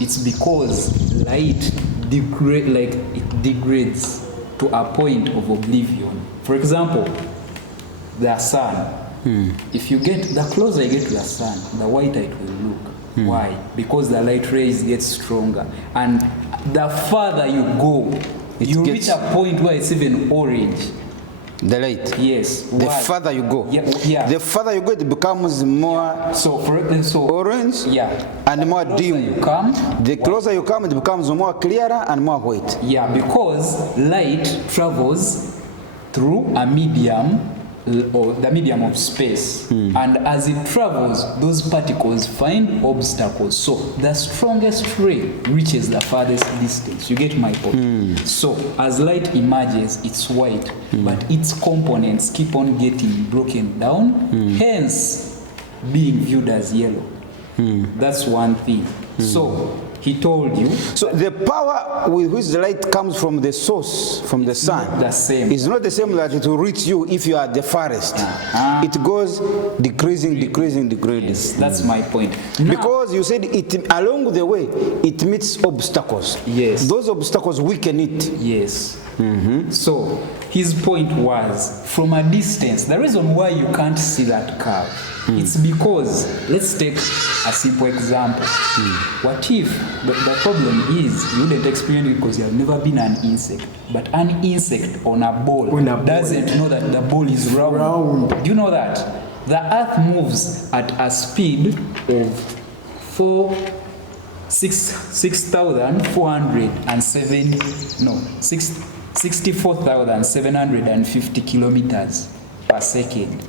it's because light degrades to a point of oblivion. For example, the sun. If you get, the closer you get to the sun, the whiter it will look. Why? Because the light rays get stronger, and the farther you go, you reach a point where it's even orange. The light. Yes. The farther you go. Yeah. The farther you go, it becomes more orange. Yeah. And more dim. You come, the closer you come, it becomes more clearer and more white. Yeah, because light travels through a medium, or the medium of space, and as it travels, those particles find obstacles. So the strongest ray reaches the farthest distance. You get my point? So as light emerges, it's white, but its components keep on getting broken down, hence being viewed as yellow. That's one thing. So he told you. So the power with which the light comes from the source, from the sun, the same. It's not the same that it will reach you if you are the farthest. It goes decreasing. Yes, that's my point. Now, because you said it along the way, it meets obstacles. Yes. Those obstacles weaken it. Yes. So his point was, from a distance, the reason why you can't see that curve, it's because, let's take a simple example. What if the problem is you wouldn't experience it because you have never been an insect, but an insect on a ball doesn't know that the ball is round. Do you know that? The earth moves at a speed of 64,750 kilometers per second.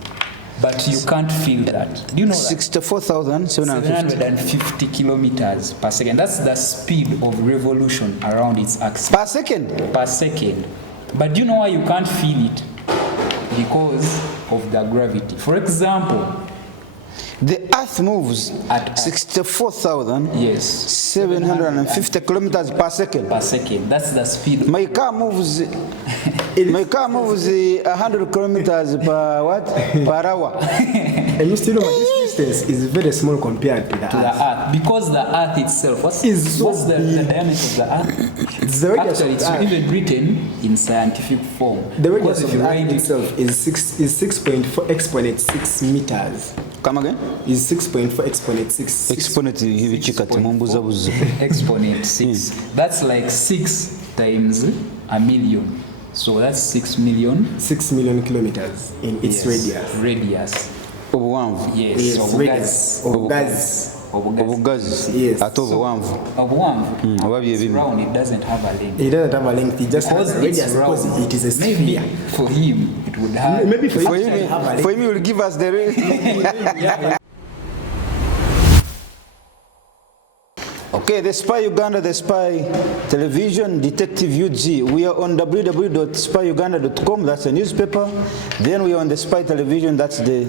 But you can't feel that. Do you know that? 64,750 kilometers per second. That's the speed of revolution around its axis. Per second? Per second. But do you know why you can't feel it? Because of the gravity. For example, the earth moves at 64,750 kilometers per second. Per second. That's the speed. My car moves 100 kilometers per what? Per hour. And you still know this distance is very small compared to the earth. Because the earth itself, what's the diameter of the earth? It's the radius Actually, it's even written in scientific form. The radius of the earth itself is 6.4 exponent 6 meters. Come again? Is 6.4 exponent 6. Exponent exponent 6. That's like 6 times a million. So that's 6 million. 6 million kilometers in its radius. Radius. Yes. Radius. Obugazi. Yes. It's round. It doesn't have a length. It doesn't have a length. It just has a radius because it is a sphere. Maybe for him it would have. Maybe for him he will give us the Okay, the Spy Uganda, the Spy Television, Detective UG. We are on www.spyuganda.com, that's a newspaper. Then we are on the Spy Television, that's the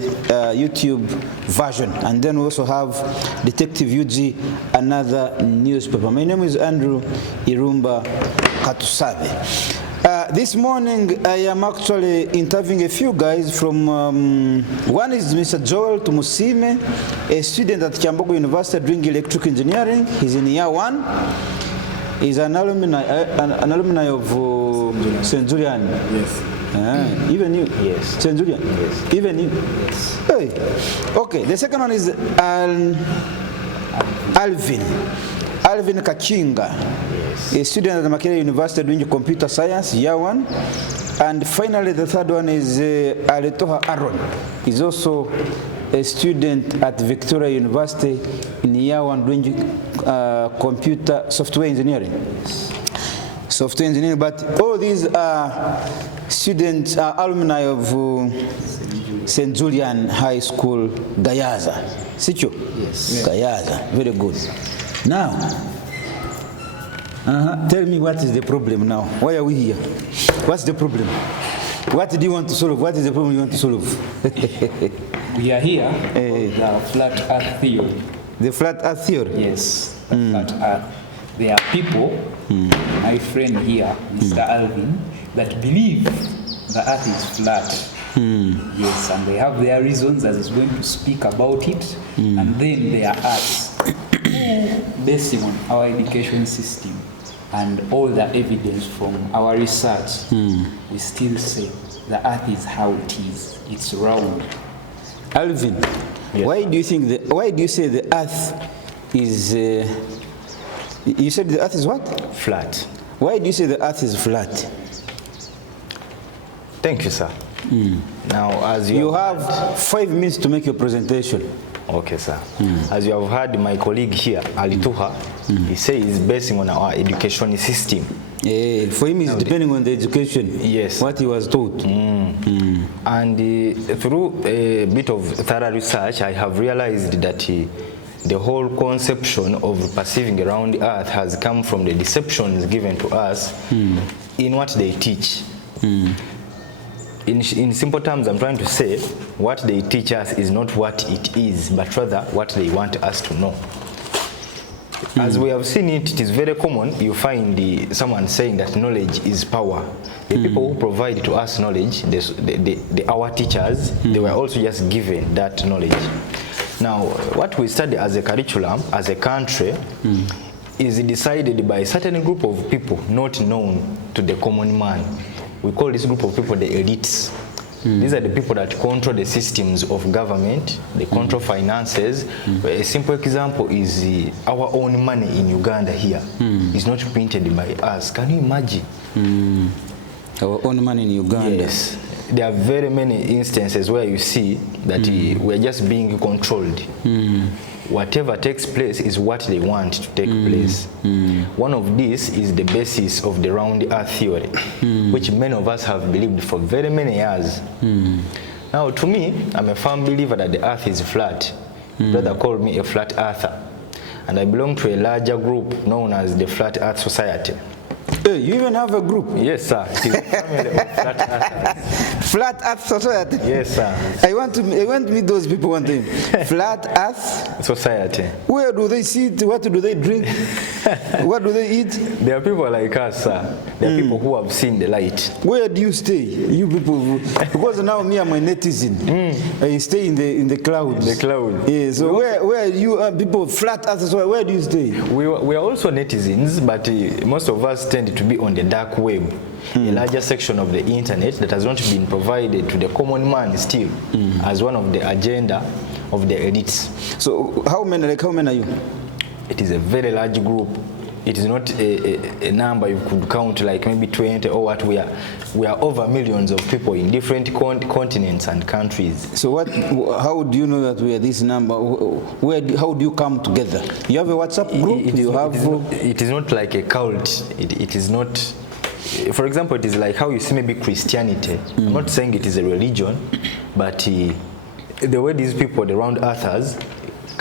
YouTube version. And then we also have Detective UG, another newspaper. My name is Andrew Irumba Katusabe. This morning, I am actually interviewing a few guys from, one is Mr. Joel Tumusime, a student at Kyambogo University doing electrical engineering. He's in year 1. He's an alumni of St. Julian. Yes. Even you? Yes. St. Julian? Yes. Even you? Yes. Hey. Okay, the second one is Alvin Kachinga, a student at Makerere University doing computer science, year 1. And finally, the third one is Aletoha Aaron. He's also a student at Victoria University in year 1 doing computer software engineering. Software engineering, but all these are students, alumni of St. Julian High School, Gayaza. Sicho? Yes. Gayaza, very good. Now, tell me what is the problem now? Why are we here? What's the problem? What do you want to solve? What is the problem you want to solve? We are here for the flat earth theory. The flat earth theory? Yes, the flat earth. There are people, my friend here, Mr. Alvin, that believe the earth is flat. Yes, and they have their reasons as he's going to speak about it, and then there are us who basing on our education system and all the evidence from our research, we still say the earth is how it is. It's round. Alvin, Yes, why do you say the earth is, you said the earth is what? Flat. Why do you say the earth is flat? Thank you, sir. Now, as You have 5 minutes to make your presentation. Okay, sir. As you have heard my colleague here, Alituha, he says basing on our education system. Yeah, for him it's depending on the education, Yes. what he was taught. And through a bit of thorough research, I have realized that the whole conception of perceiving around the earth has come from the deceptions given to us in what they teach. In simple terms, I'm trying to say what they teach us is not what it is, but rather what they want us to know. As we have seen it, it is very common. You find someone saying that knowledge is power. The people who provide to us knowledge, our teachers, they were also just given that knowledge. Now, what we study as a curriculum, as a country, is decided by a certain group of people not known to the common man. We call this group of people the elites. These are the people that control the systems of government, they control finances. A simple example is our own money in Uganda here is not printed by us. Can you imagine? Our own money in Uganda. Yes. There are very many instances where you see that we're just being controlled. Whatever takes place is what they want to take place. One of these is the basis of the round earth theory, which many of us have believed for very many years. Now, to me, I'm a firm believer that the earth is flat. Brother called me a flat earther. And I belong to a larger group known as the Flat Earth Society. Hey, you even have a group? Yes, sir. It is a family of flat earthers. Flat Earth Society? Yes, sir. I want to meet those people one time. Flat Earth Society. Where do they sit? What do they drink? What do they eat? There are people like us, sir. There are people who have seen the light. Where do you stay? You people, because now me I'm a netizen. I stay in the clouds. The cloud. Yeah. So where you people Flat Earth Society? Where do you stay? We are also netizens, but most of us tend to be on the dark web, a larger section of the internet that has not been provided to the common man still as one of the agenda of the elites. So how many are you? It is a very large group. It is not a number you could count like maybe 20 or what. We are over millions of people in different continents and countries. So how do you know that we are this number? How do you come together? You have a WhatsApp group? It is not like a cult. It is not, for example, it is like how you see maybe Christianity. I'm not saying it is a religion, but the way these people, the round earthers,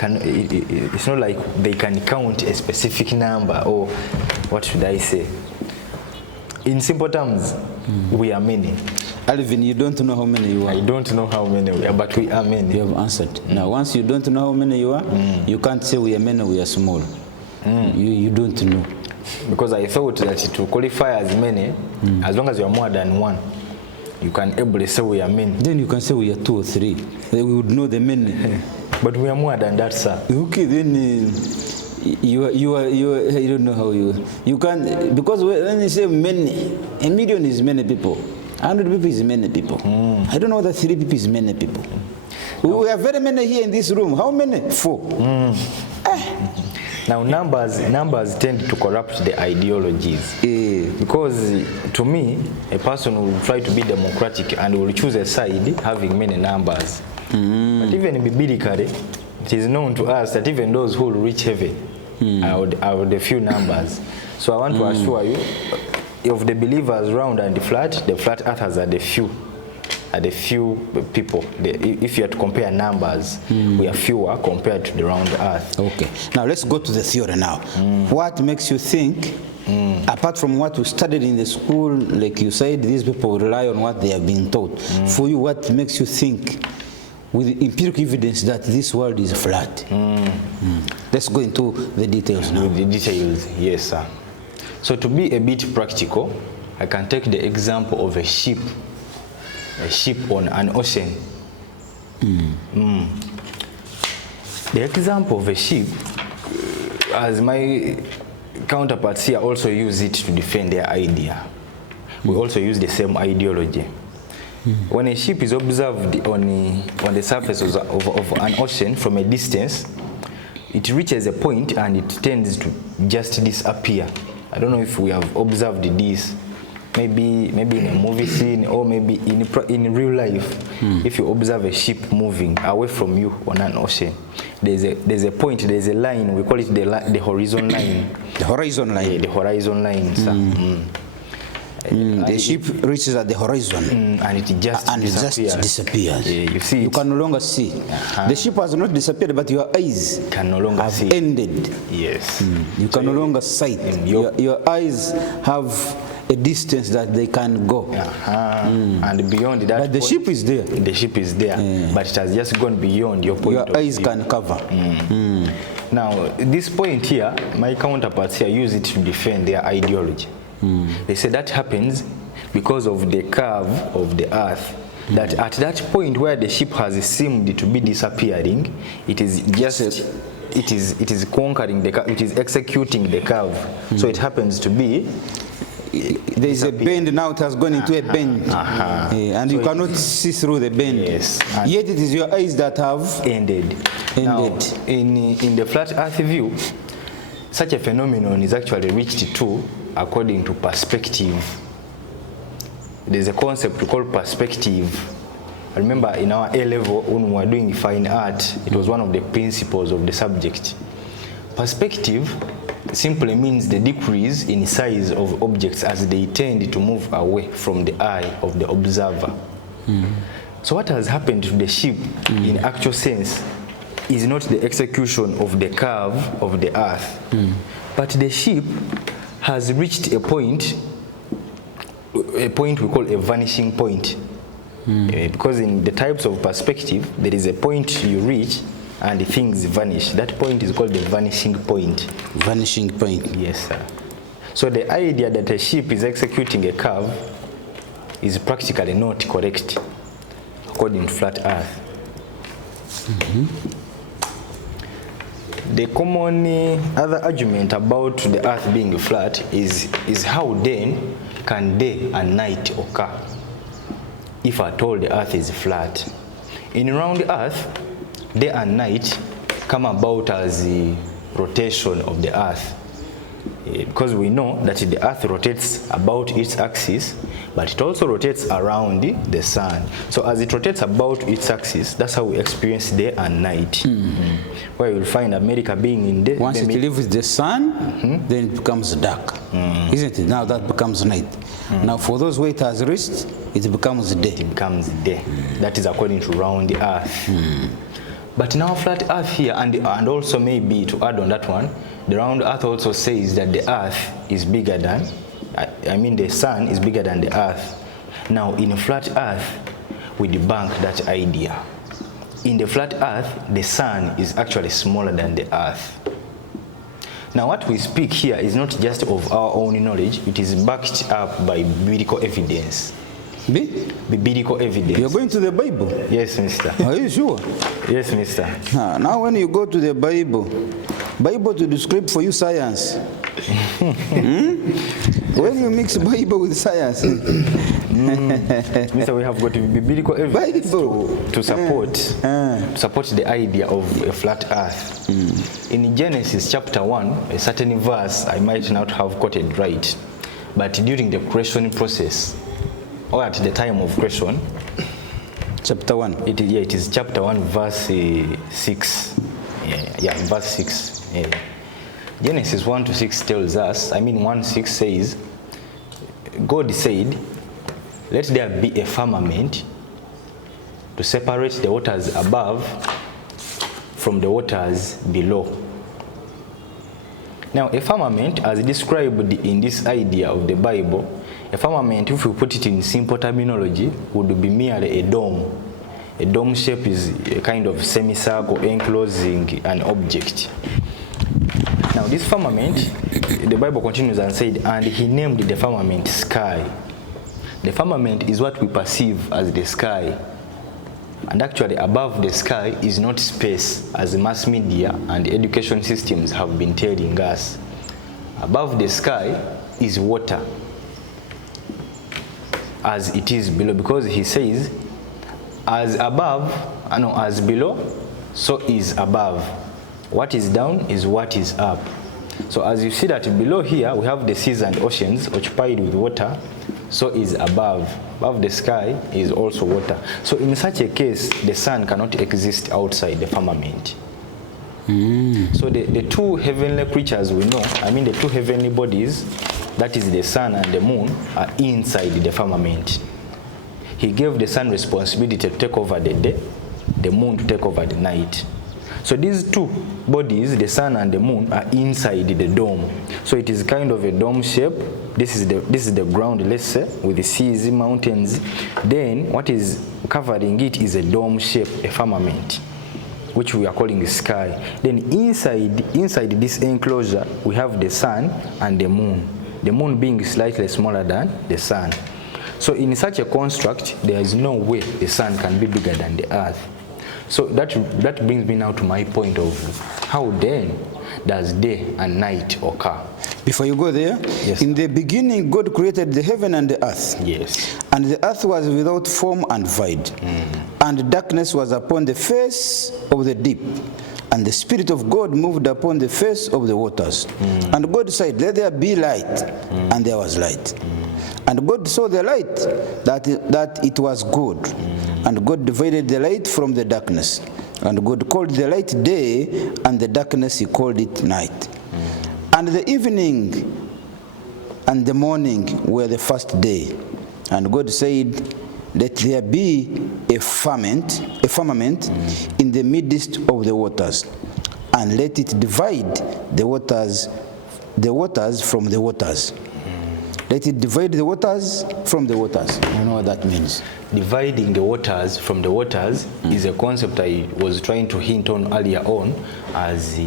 it's not like they can count a specific number, or what should I say? In simple terms, we are many. Alvin, you don't know how many you are. I don't know how many we are, but we are many. You have answered. Now, once you don't know how many you are, you can't say we are many, we are small. You don't know. Because I thought that to qualify as many, as long as you are more than one, you can able say we are many. Then you can say we are 2 or 3. Then we would know the many. But we are more than that, sir. Okay, then you are I don't know how you can, because when you say many, a million is many people, 100 people is many people. I don't know that 3 people is many people. We are very many here in this room. How many? 4. Now numbers tend to corrupt the ideologies. Because to me, a person will try to be democratic and will choose a side having many numbers. But even biblically, it is known to us that even those who will reach heaven are the few numbers. So I want to assure you, of the believers round and the flat earthers are the few people. If you are to compare numbers, we are fewer compared to the round earth. Okay. Now let's go to the theory now. What makes you think, apart from what you studied in the school, like you said, these people rely on what they have been taught. For you, what makes you think, with empirical evidence, that this world is flat? Let's go into the details now. The details, yes, sir. So to be a bit practical, I can take the example of a ship on an ocean. The example of a ship, as my counterparts here also use it to defend their idea, we also use the same ideology. When a ship is observed on the surface of an ocean from a distance, it reaches a point and it tends to just disappear. I don't know if we have observed this, maybe in a movie scene or maybe in real life. If you observe a ship moving away from you on an ocean, there's a point, there's a line, we call it the horizon line. The horizon line. Yeah, the horizon line, sir. The ship reaches at the horizon and it just disappears. Yeah, you see you can no longer see. The ship has not disappeared, but your eyes can no longer have see. Ended. Yes. You can no longer sight. Your eyes have a distance that they can go. And beyond that, but the ship is there. The ship is there, but it has just gone beyond your point. Your eyes can cover. Now, this point here, my counterparts here use it to defend their ideology. They say that happens because of the curve of the earth, that at that point where the ship has seemed to be disappearing, it is just it is conquering the curve, it is executing the curve. So it happens to be there is a bend, now it has gone into a bend, and so you cannot see through the bend. Yes. Yet it is your eyes that have ended. Now, in the flat earth view, such a phenomenon is actually reached to according to perspective. There's a concept called perspective. I remember in our A level when we were doing fine art, it was one of the principles of the subject. Perspective simply means the decrease in size of objects as they tend to move away from the eye of the observer. So what has happened to the ship in actual sense is not the execution of the curve of the earth, but the ship has reached a point we call a vanishing point. Because in the types of perspective, there is a point you reach and things vanish. That point is called the vanishing point. Vanishing point. Yes, sir. So the idea that a ship is executing a curve is practically not correct according to flat earth. The common other argument about the earth being flat is how then can day and night occur if at all the earth is flat. In round earth, day and night come about as the rotation of the earth, because we know that the earth rotates about its axis, but it also rotates around the sun. So as it rotates about its axis, that's how we experience day and night. Where you'll find America being in day. Once it leaves the sun, then it becomes dark. Isn't it? Now that becomes night. Now for those where it has reached, it becomes day. It becomes day. That is according to round earth. But now flat earth here, and also maybe to add on that one, the round earth also says that the earth is bigger than, the sun is bigger than the earth. Now in a flat earth, we debunk that idea. In the flat earth, the sun is actually smaller than the earth. Now what we speak here is not just of our own knowledge, it is backed up by biblical evidence. Biblical evidence. You're going to the Bible? Yes, mister. Are you sure? Yes, mister. Now when you go to the Bible to describe for you science. When you mix Bible with science. Mister, we have got biblical evidence to support the idea of a flat earth. In Genesis chapter 1, a certain verse I might not have quoted right, but during the creation process, or at the time of creation, chapter 1. It is chapter 1, verse 6. Verse 6. Genesis 1-6 tells us, 1:6 says, God said, let there be a firmament to separate the waters above from the waters below. Now, a firmament, as described in this idea of the Bible, a firmament, if we put it in simple terminology, would be merely a dome. A dome shape is a kind of semicircle enclosing an object. Now this firmament, the Bible continues and said, and he named the firmament sky. The firmament is what we perceive as the sky. And actually above the sky is not space, as mass media and education systems have been telling us. Above the sky is water, as it is below, because he says, as above, as below, so is above. What is down is what is up. So as you see that below here, we have the seas and oceans occupied with water, so is above. Above the sky is also water. So in such a case, the sun cannot exist outside the firmament. So the two heavenly creatures we know, the two heavenly bodies, that is the sun and the moon, are inside the firmament. He gave the sun responsibility to take over the day, the moon to take over the night. So these two bodies, the sun and the moon, are inside the dome. So it is kind of a dome shape. This is the ground, let's say, with the seas, mountains. Then what is covering it is a dome shape, a firmament, which we are calling the sky. Then inside this enclosure, we have the sun and the moon. The moon being slightly smaller than the sun. So in such a construct, there is no way the sun can be bigger than the earth. So that brings me now to my point of how then does day and night occur? Before you go there, yes. In the beginning God created the heaven and the earth. Yes. And the earth was without form and void. And darkness was upon the face of the deep. And the Spirit of God moved upon the face of the waters. And God said, let there be light. And there was light. And God saw the light, that it was good. And God divided the light from the darkness. And God called the light day, and the darkness he called it night. And the evening and the morning were the first day. And God said, let there be a firmament in the midst of the waters, and let it divide the waters from the waters. Let it divide the waters from the waters. You know what that means? Dividing the waters from the waters is a concept I was trying to hint on earlier on, as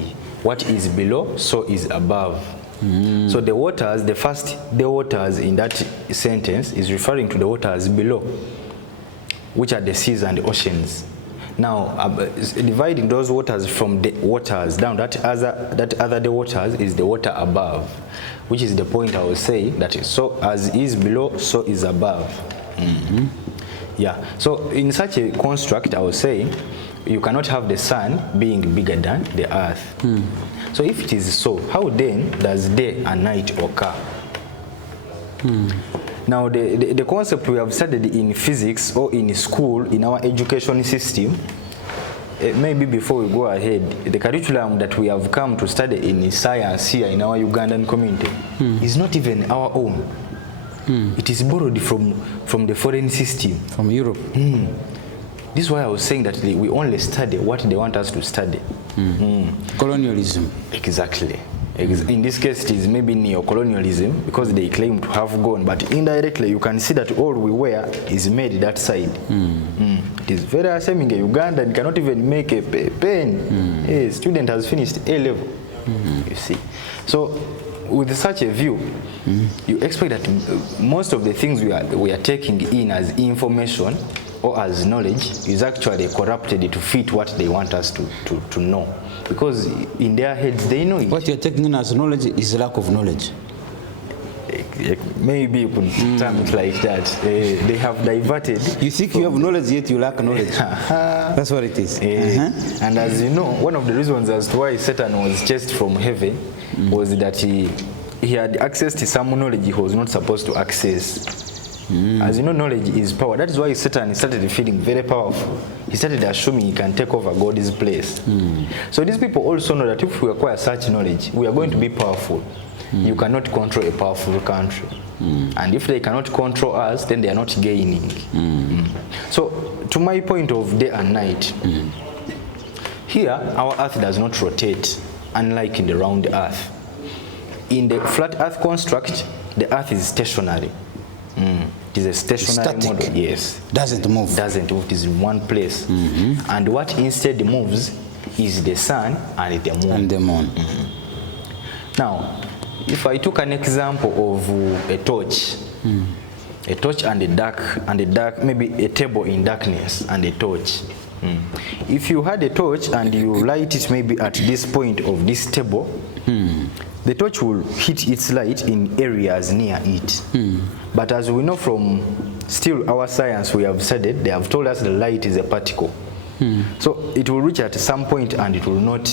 what is below, so is above. So the waters, the waters in that sentence is referring to the waters below, which are the seas and the oceans. Now, dividing those waters from the waters down, that other the waters is the water above, which is the point I was saying, that so as is below, so is above. Yeah, so in such a construct, I was saying, you cannot have the sun being bigger than the earth. So if it is so, how then does day and night occur? Now, the concept we have studied in physics or in school, in our education system, maybe before we go ahead, the curriculum that we have come to study in science here in our Ugandan community is not even our own. It is borrowed from the foreign system. From Europe. This is why I was saying that we only study what they want us to study. Colonialism. Exactly. In this case, it is maybe neo-colonialism, because they claim to have gone, but indirectly you can see that all we wear is made that side. It is very assuming a Ugandan cannot even make a pen. A student has finished A level. You see. So with such a view, you expect that most of the things we are taking in as information or as knowledge is actually corrupted to fit what they want us to know. Because in their heads, they know it. What you're taking in as knowledge is lack of knowledge. Maybe you could term it like that. They have diverted. You think you have knowledge, yet you lack knowledge. That's what it is. And as you know, one of the reasons as to why Satan was chased from heaven was that he had access to some knowledge he was not supposed to access. As you know, knowledge is power. That is why Satan started feeling very powerful. He started assuming he can take over God's place. So these people also know that if we acquire such knowledge, we are going to be powerful. You cannot control a powerful country. And if they cannot control us, then they are not gaining. So to my point of day and night, here our earth does not rotate, unlike in the round earth. In the flat earth construct, the earth is stationary. It is a stationary model. Yes. Doesn't move. Doesn't move. It is in one place. And what instead moves is the sun and the moon. And the moon. Now, if I took an example of a torch, A torch and a dark, maybe a table in darkness and a torch. If you had a torch and you light it maybe at this point of this table, the torch will hit its light in areas near it. But as we know from still our science, we have studied, they have told us the light is a particle. So it will reach at some point and it will not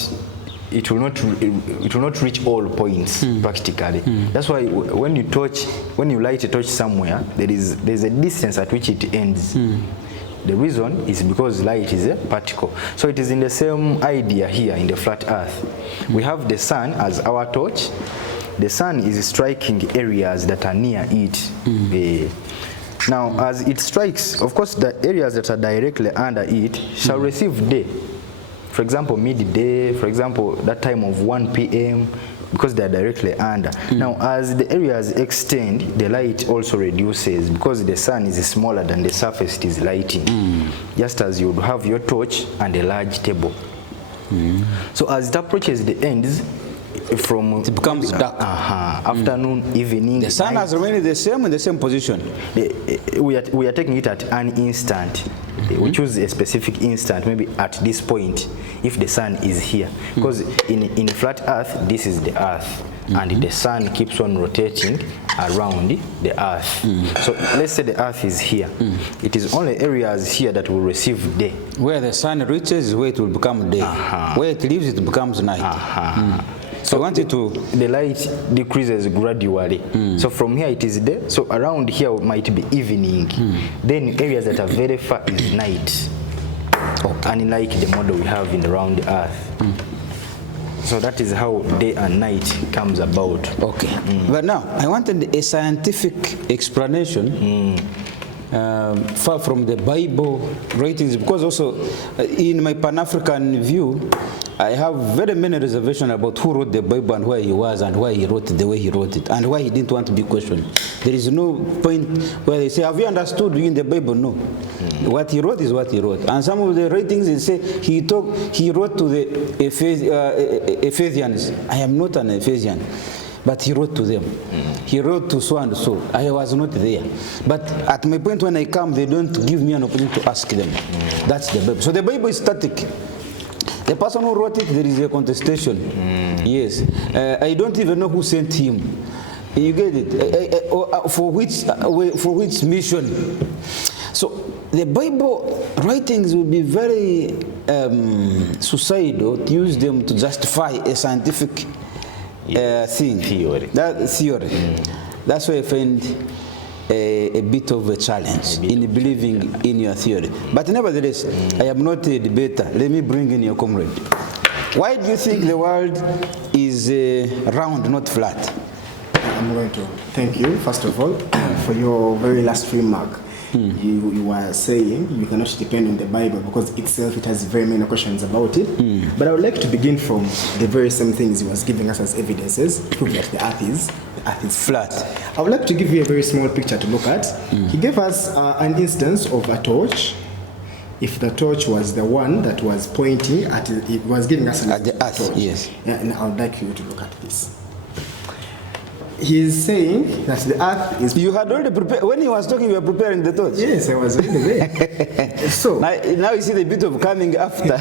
reach all points practically. That's why when you light a torch somewhere, there's a distance at which it ends. The reason is because light is a particle. So it is in the same idea here in the flat earth. We have the sun as our torch. The sun is striking areas that are near it. Now as it strikes, of course the areas that are directly under it shall receive day. For example, midday, for example, that time of 1 p.m., because they are directly under. Now, as the areas extend, the light also reduces because the sun is smaller than the surface it is lighting. Just as you would have your torch and a large table. So as it approaches the ends, it becomes dark. Afternoon, evening. The sun has remained the same in the same position. We are taking it at an instant. We choose a specific instant, maybe at this point, if the sun is here. Because in flat earth, this is the earth. And the sun keeps on rotating around the earth. So let's say the earth is here. It is only areas here that will receive day. Where the sun reaches is where it will become day. Where it leaves, it becomes night. So I want it to... The light decreases gradually. So from here it is day. So around here might be evening. Then areas that are very far is night. Unlike the model we have in around the earth. So that is how day and night comes about. Okay. But now, I wanted a scientific explanation far from the Bible writings, because also in my Pan-African view, I have very many reservations about who wrote the Bible and where he was and why he wrote it the way he wrote it and why he didn't want to be questioned. There is no point where they say, have you understood in the Bible? No. What he wrote is what he wrote. And some of the writings, they say he wrote to the Ephesians. I am not an Ephesian. But he wrote to them. He wrote to so and so. I was not there. But at my point when I come, they don't give me an opportunity to ask them. That's the Bible. So the Bible is static. The person who wrote it, there is a contestation. Yes. I don't even know who sent him. You get it? For which mission? So the Bible writings will be very suicidal to use them to justify a scientific thing. Theory. That theory. That's why I find a bit of a challenge in believing in your theory. But nevertheless, I am not a debater. Let me bring in your comrade. Why do you think the world is round, not flat? I'm going to thank you, first of all, for your very last remark. You were saying you cannot depend on the Bible because itself it has very many questions about it. But I would like to begin from the very same things he was giving us as evidences to prove that the earth is flat. I would like to give you a very small picture to look at. He gave us an instance of a torch. If the torch was the one that was pointing at it, was giving us an at the earth, torch. yes. And I would like you to look at this. He is saying that the earth is... You had already prepared. When he was talking, you were preparing the torch. Yes, I was already there. So now you see the bit of coming after.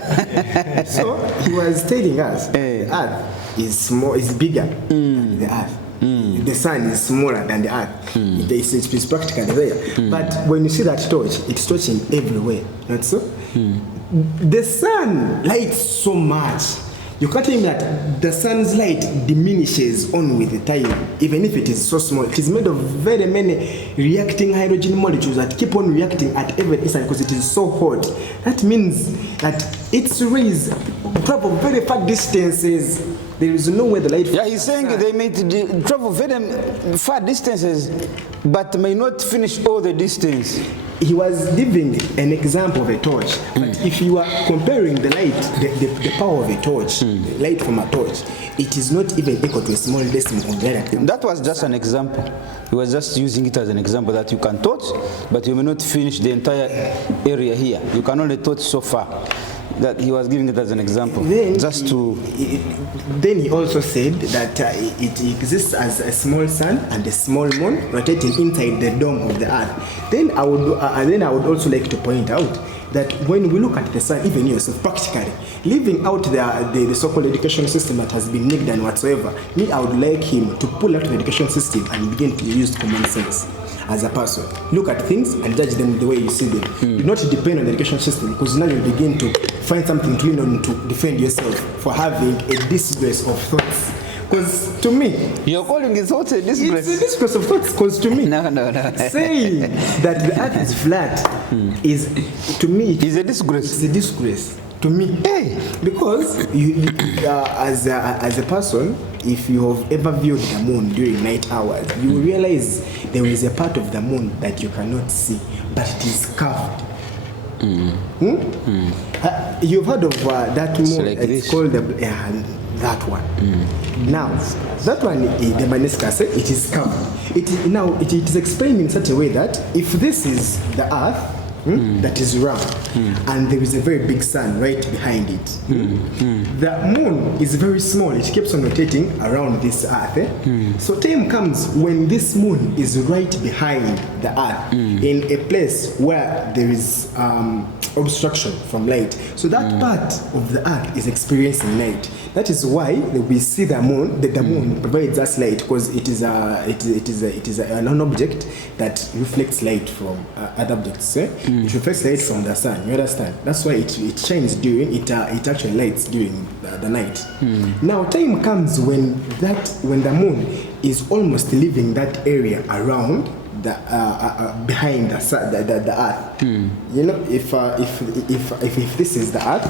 So he was telling us the earth is bigger than the earth. The sun is smaller than the earth. It's practically there. But when you see that torch, it's torching everywhere. Not so? The sun lights so much. You can't tell me that the sun's light diminishes on with the time, even if it is so small. It is made of very many reacting hydrogen molecules that keep on reacting at every instant because it is so hot. That means that its rays travel very far distances. There is no way the light... Yeah, he's saying they may travel very far distances, but may not finish all the distance. He was giving an example of a torch, but if you are comparing the light, the power of a torch, the light from a torch, it is not even equal to a small decimal on the other. That was just an example. He was just using it as an example that you can torch, but you may not finish the entire area here. You can only torch so far. That he was giving it as an example. Then Then he also said that it exists as a small sun and a small moon rotating inside the dome of the earth. Then I would also like to point out that when we look at the sun, even yourself practically, leaving out the so-called education system that has been nicked and whatsoever, I would like him to pull out the education system and begin to use common sense as a person. Look at things and judge them the way you see them. Do not depend on the education system, because now you begin to find something to lean on to defend yourself for having a disgrace of thoughts. Because to me, you're calling his thoughts a disgrace. It's a disgrace of thoughts. Because to me, no. saying that the earth is flat is, to me, it's a disgrace. It's a disgrace to me. Hey. Because you as a person, if you have ever viewed the moon during night hours, you will realize there is a part of the moon that you cannot see, but it is carved. You've heard of that moon? Like it's called that one. Now, that one, the meniscus, it is carved. It is explained in such a way that if this is the earth, that is round, and there is a very big sun right behind it. The moon is very small. It keeps on rotating around this earth. So time comes when this moon is right behind the earth, in a place where there is obstruction from light. So that part of the earth is experiencing light. That is why we see the moon. The moon provides us light, because it is an object that reflects light from other objects. It reflects light from the sun. You understand? That's why it shines during it actually lights during the night. Now time comes when the moon is almost leaving that area around the behind the earth. You know, if this is the earth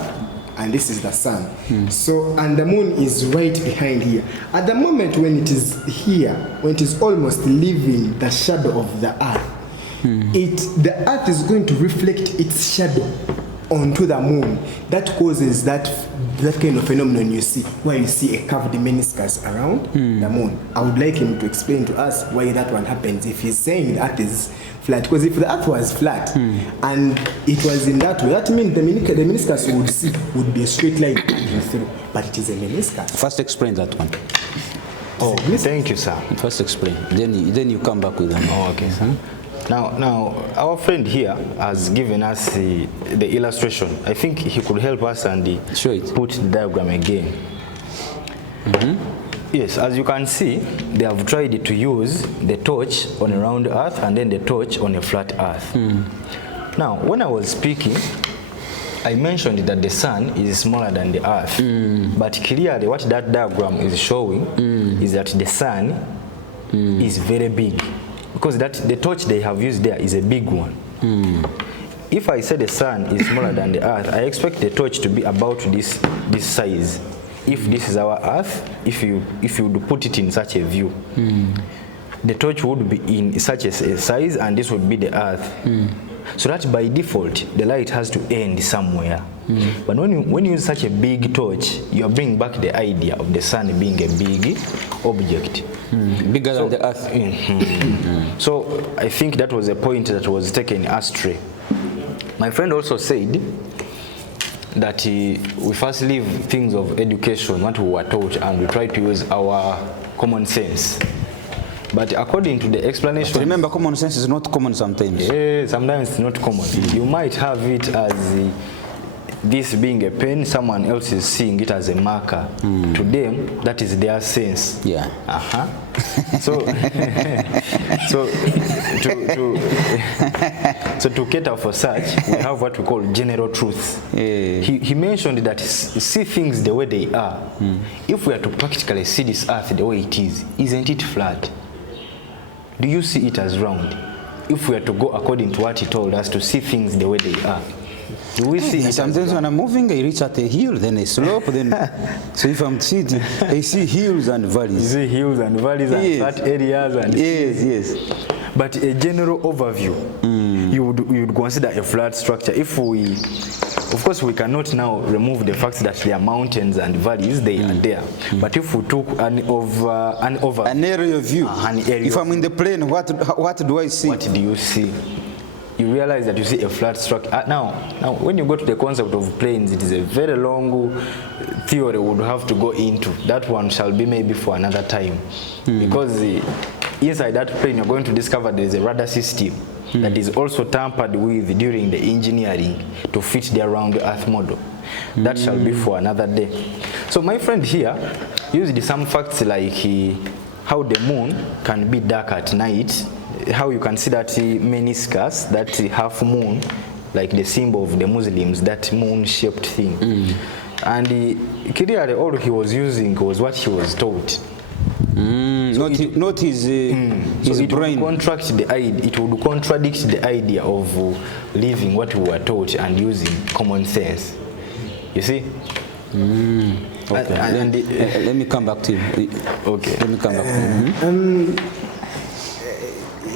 and this is the sun, so, and the moon is right behind here. At the moment when it is here, when it is almost leaving the shadow of the earth, the earth is going to reflect its shadow onto the moon. That causes that kind of phenomenon you see, where you see a curved meniscus around the moon. I would like him to explain to us why that one happens, if he's saying the earth is flat. Because if the earth was flat and it was in that way, that means the meniscus would be a straight line through, but it is a meniscus. First explain that one. Oh, thank you, sir. First explain, then you come back with them. Oh, okay, sir. Now, our friend here has given us the illustration. I think he could help us and put the diagram again. Yes, as you can see, they have tried to use the torch on a round earth and then the torch on a flat earth. Now, when I was speaking, I mentioned that the sun is smaller than the earth. But clearly what that diagram is showing is that the sun is very big. Because the torch they have used there is a big one. If I say the sun is smaller than the earth, I expect the torch to be about this size. If this is our earth, if you would put it in such a view, the torch would be in such a size, and this would be the earth. So that by default, the light has to end somewhere. But when you use such a big torch, you are bringing back the idea of the sun being a big object. Bigger than the earth. So I think that was a point that was taken astray. My friend also said that we first leave things of education, what we were taught, and we try to use our common sense. But according to the explanation... But remember, common sense is not common sometimes. Yeah, sometimes it's not common. You might have it as this being a pen, someone else is seeing it as a marker. To them, that is their sense. Yeah. So, so to cater for such, we have what we call general truth. He mentioned that see things the way they are. If we are to practically see this earth the way it is, isn't it flat? Do you see it as round? If we are to go according to what he told us to see things the way they are, do we see it? Sometimes when I'm moving, I reach at a hill, then a slope, then so if I'm sitting, I see hills and valleys. You see hills and valleys and flat areas and yes. But a general overview, you would consider a flat structure. If we, of course, we cannot now remove the fact that there are mountains and valleys, they are there. But if we took an aerial view, if I'm in the plane, what do I see? What do you see? you realize that you see a flat structure. Now, when you go to the concept of planes, it is a very long theory we would have to go into. That one shall be maybe for another time. Because inside that plane, you're going to discover there is a radar system that is also tampered with during the engineering to fit the round Earth model. That shall be for another day. So my friend here used some facts like how the moon can be dark at night, how you can see that meniscus, that half moon, like the symbol of the Muslims, that moon-shaped thing. And clearly all he was using was what he was taught. Not his So it brain. would it would contradict the idea of living what we were taught and using common sense. You see? Okay. Let me come back to you. Okay. Let me come back to you.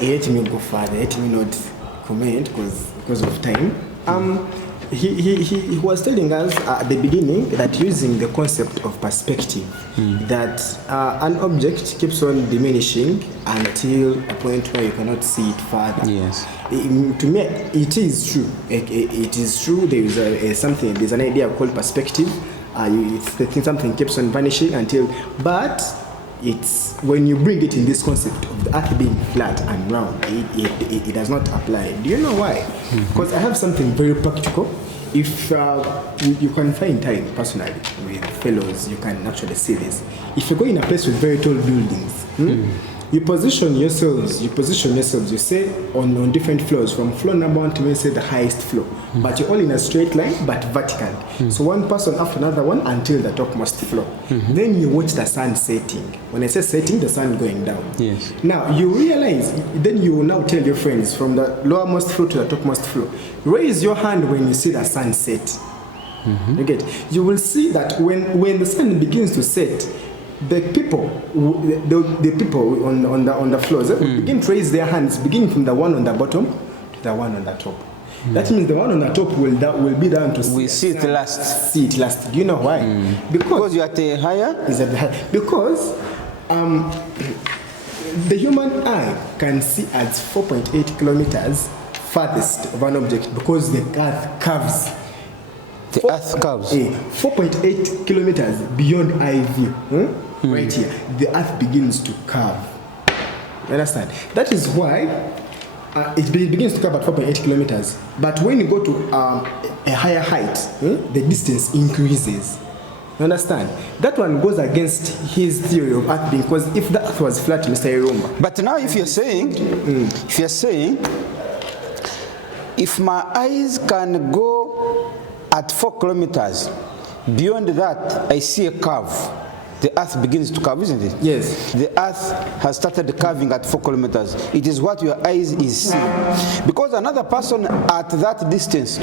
Let me go further. Let me not comment because of time. He was telling us at the beginning that using the concept of perspective, that an object keeps on diminishing until a point where you cannot see it further. Yes. To me, it is true. It is true. There is there's an idea called perspective. Something keeps on vanishing until, but it's when you bring it in this concept of the earth being flat and round, it does not apply. Do you know why? Because I have something very practical. If you can find time personally with fellows, you can actually see this. If you go in a place with very tall buildings, you position yourselves, you say on different floors, from floor number 1 to, say, the highest floor, but you're all in a straight line but vertical. So one person after another one until the topmost floor. Then you watch the sun setting. When I say setting, the sun going down. Yes. Now you realize, then you will now tell your friends from the lowermost floor to the topmost floor, raise your hand when you see the sun set. You get? You will see that when the sun begins to set, the people on the floors begin to raise their hands, beginning from the one on the bottom to the one on the top. That means the one on the top will be down to We see it last. See it last. Do you know why? Because you are at a higher. Is at the high. Because the human eye can see as 4.8 kilometers farthest of an object because the earth curves. The earth curves. 4.8 kilometers beyond eye view. Right here, the earth begins to curve. You understand? That is why it begins to curve at 4.8 kilometers. But when you go to a higher height, the distance increases. You understand? That one goes against his theory of earth being, because if the earth was flat, Mr. Irumba. But now if you're saying, if my eyes can go at 4 kilometers, beyond that I see a curve. The earth begins to curve, isn't it? Yes. The earth has started curving at 4 kilometers. It is what your eyes is seeing. Because another person at that distance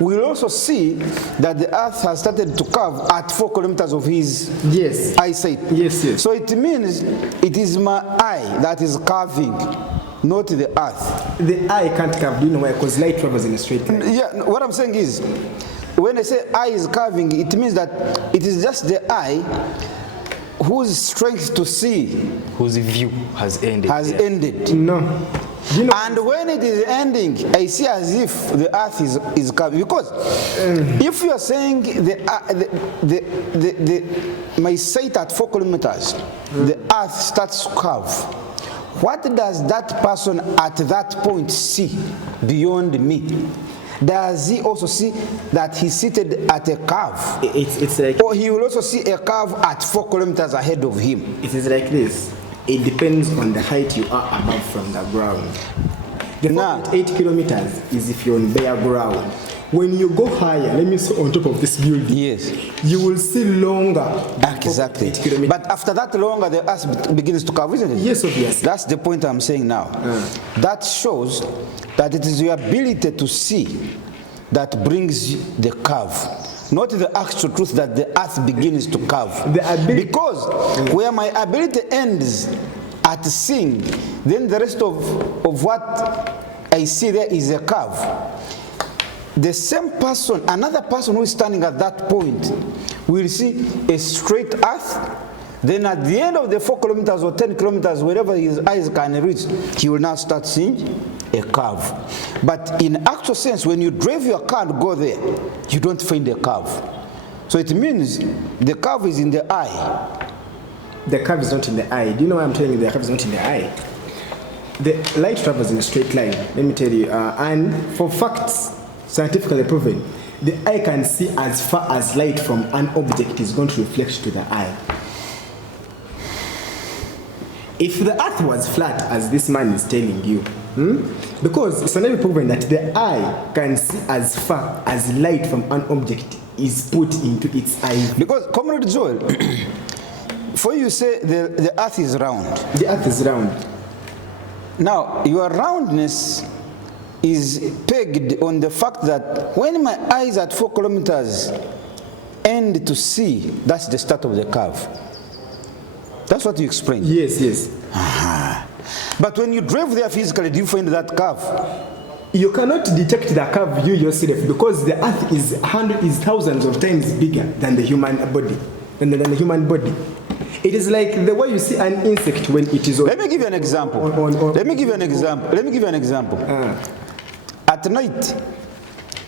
will also see that the earth has started to curve at 4 kilometers of his eyesight. Yes. So it means it is my eye that is curving, not the earth. The eye can't curve, do you know why? Because light travels in a straight line. Yeah, what I'm saying is, when I say eye is curving, it means that it is just the eye whose strength to see, whose view has ended. No. You know, and when it is ending, I see as if the earth is curving. Because if you are saying my sight at 4 kilometers, the earth starts to curve, what does that person at that point see beyond me? Does he also see that he's seated at a curve? It's like, or he will also see a curve at 4 kilometers ahead of him? it is like this. It depends on the height you are above from the ground. The 4.8 kilometers is if you're on bare ground. When you go higher, let me say on top of this building, yes, you will see longer. Exactly. But after that longer, the earth begins to curve, isn't it? Yes, obviously. That's the point I'm saying now. That shows that it is your ability to see that brings the curve, not the actual truth that the earth begins to curve. Because where my ability ends at seeing, then the rest of what I see there is a curve. The same person, another person who is standing at that point, will see a straight earth. Then at the end of the 4 kilometers or 10 kilometers, wherever his eyes can reach, he will now start seeing a curve. But in actual sense, when you drive your car and go there, you don't find a curve. So it means the curve is in the eye. The curve is not in the eye. Do you know why I'm telling you the curve is not in the eye? The light travels in a straight line, let me tell you. And for facts, scientifically proven, the eye can see as far as light from an object is going to reflect to the eye. If the earth was flat, as this man is telling you, because it's scientifically proven that the eye can see as far as light from an object is put into its eye. Because, Comrade Joel, for you say the earth is round. The earth is round. Now, your roundness is pegged on the fact that when my eyes at 4 kilometers end to see, that's the start of the curve. That's what you explained. Yes, yes. But when you drive there physically, do you find that curve? You cannot detect the curve you yourself because the earth is thousands of times bigger than the human body. Than the human body. It is like the way you see an insect when it is on. Let me give you an example. Let me give you an example. At night,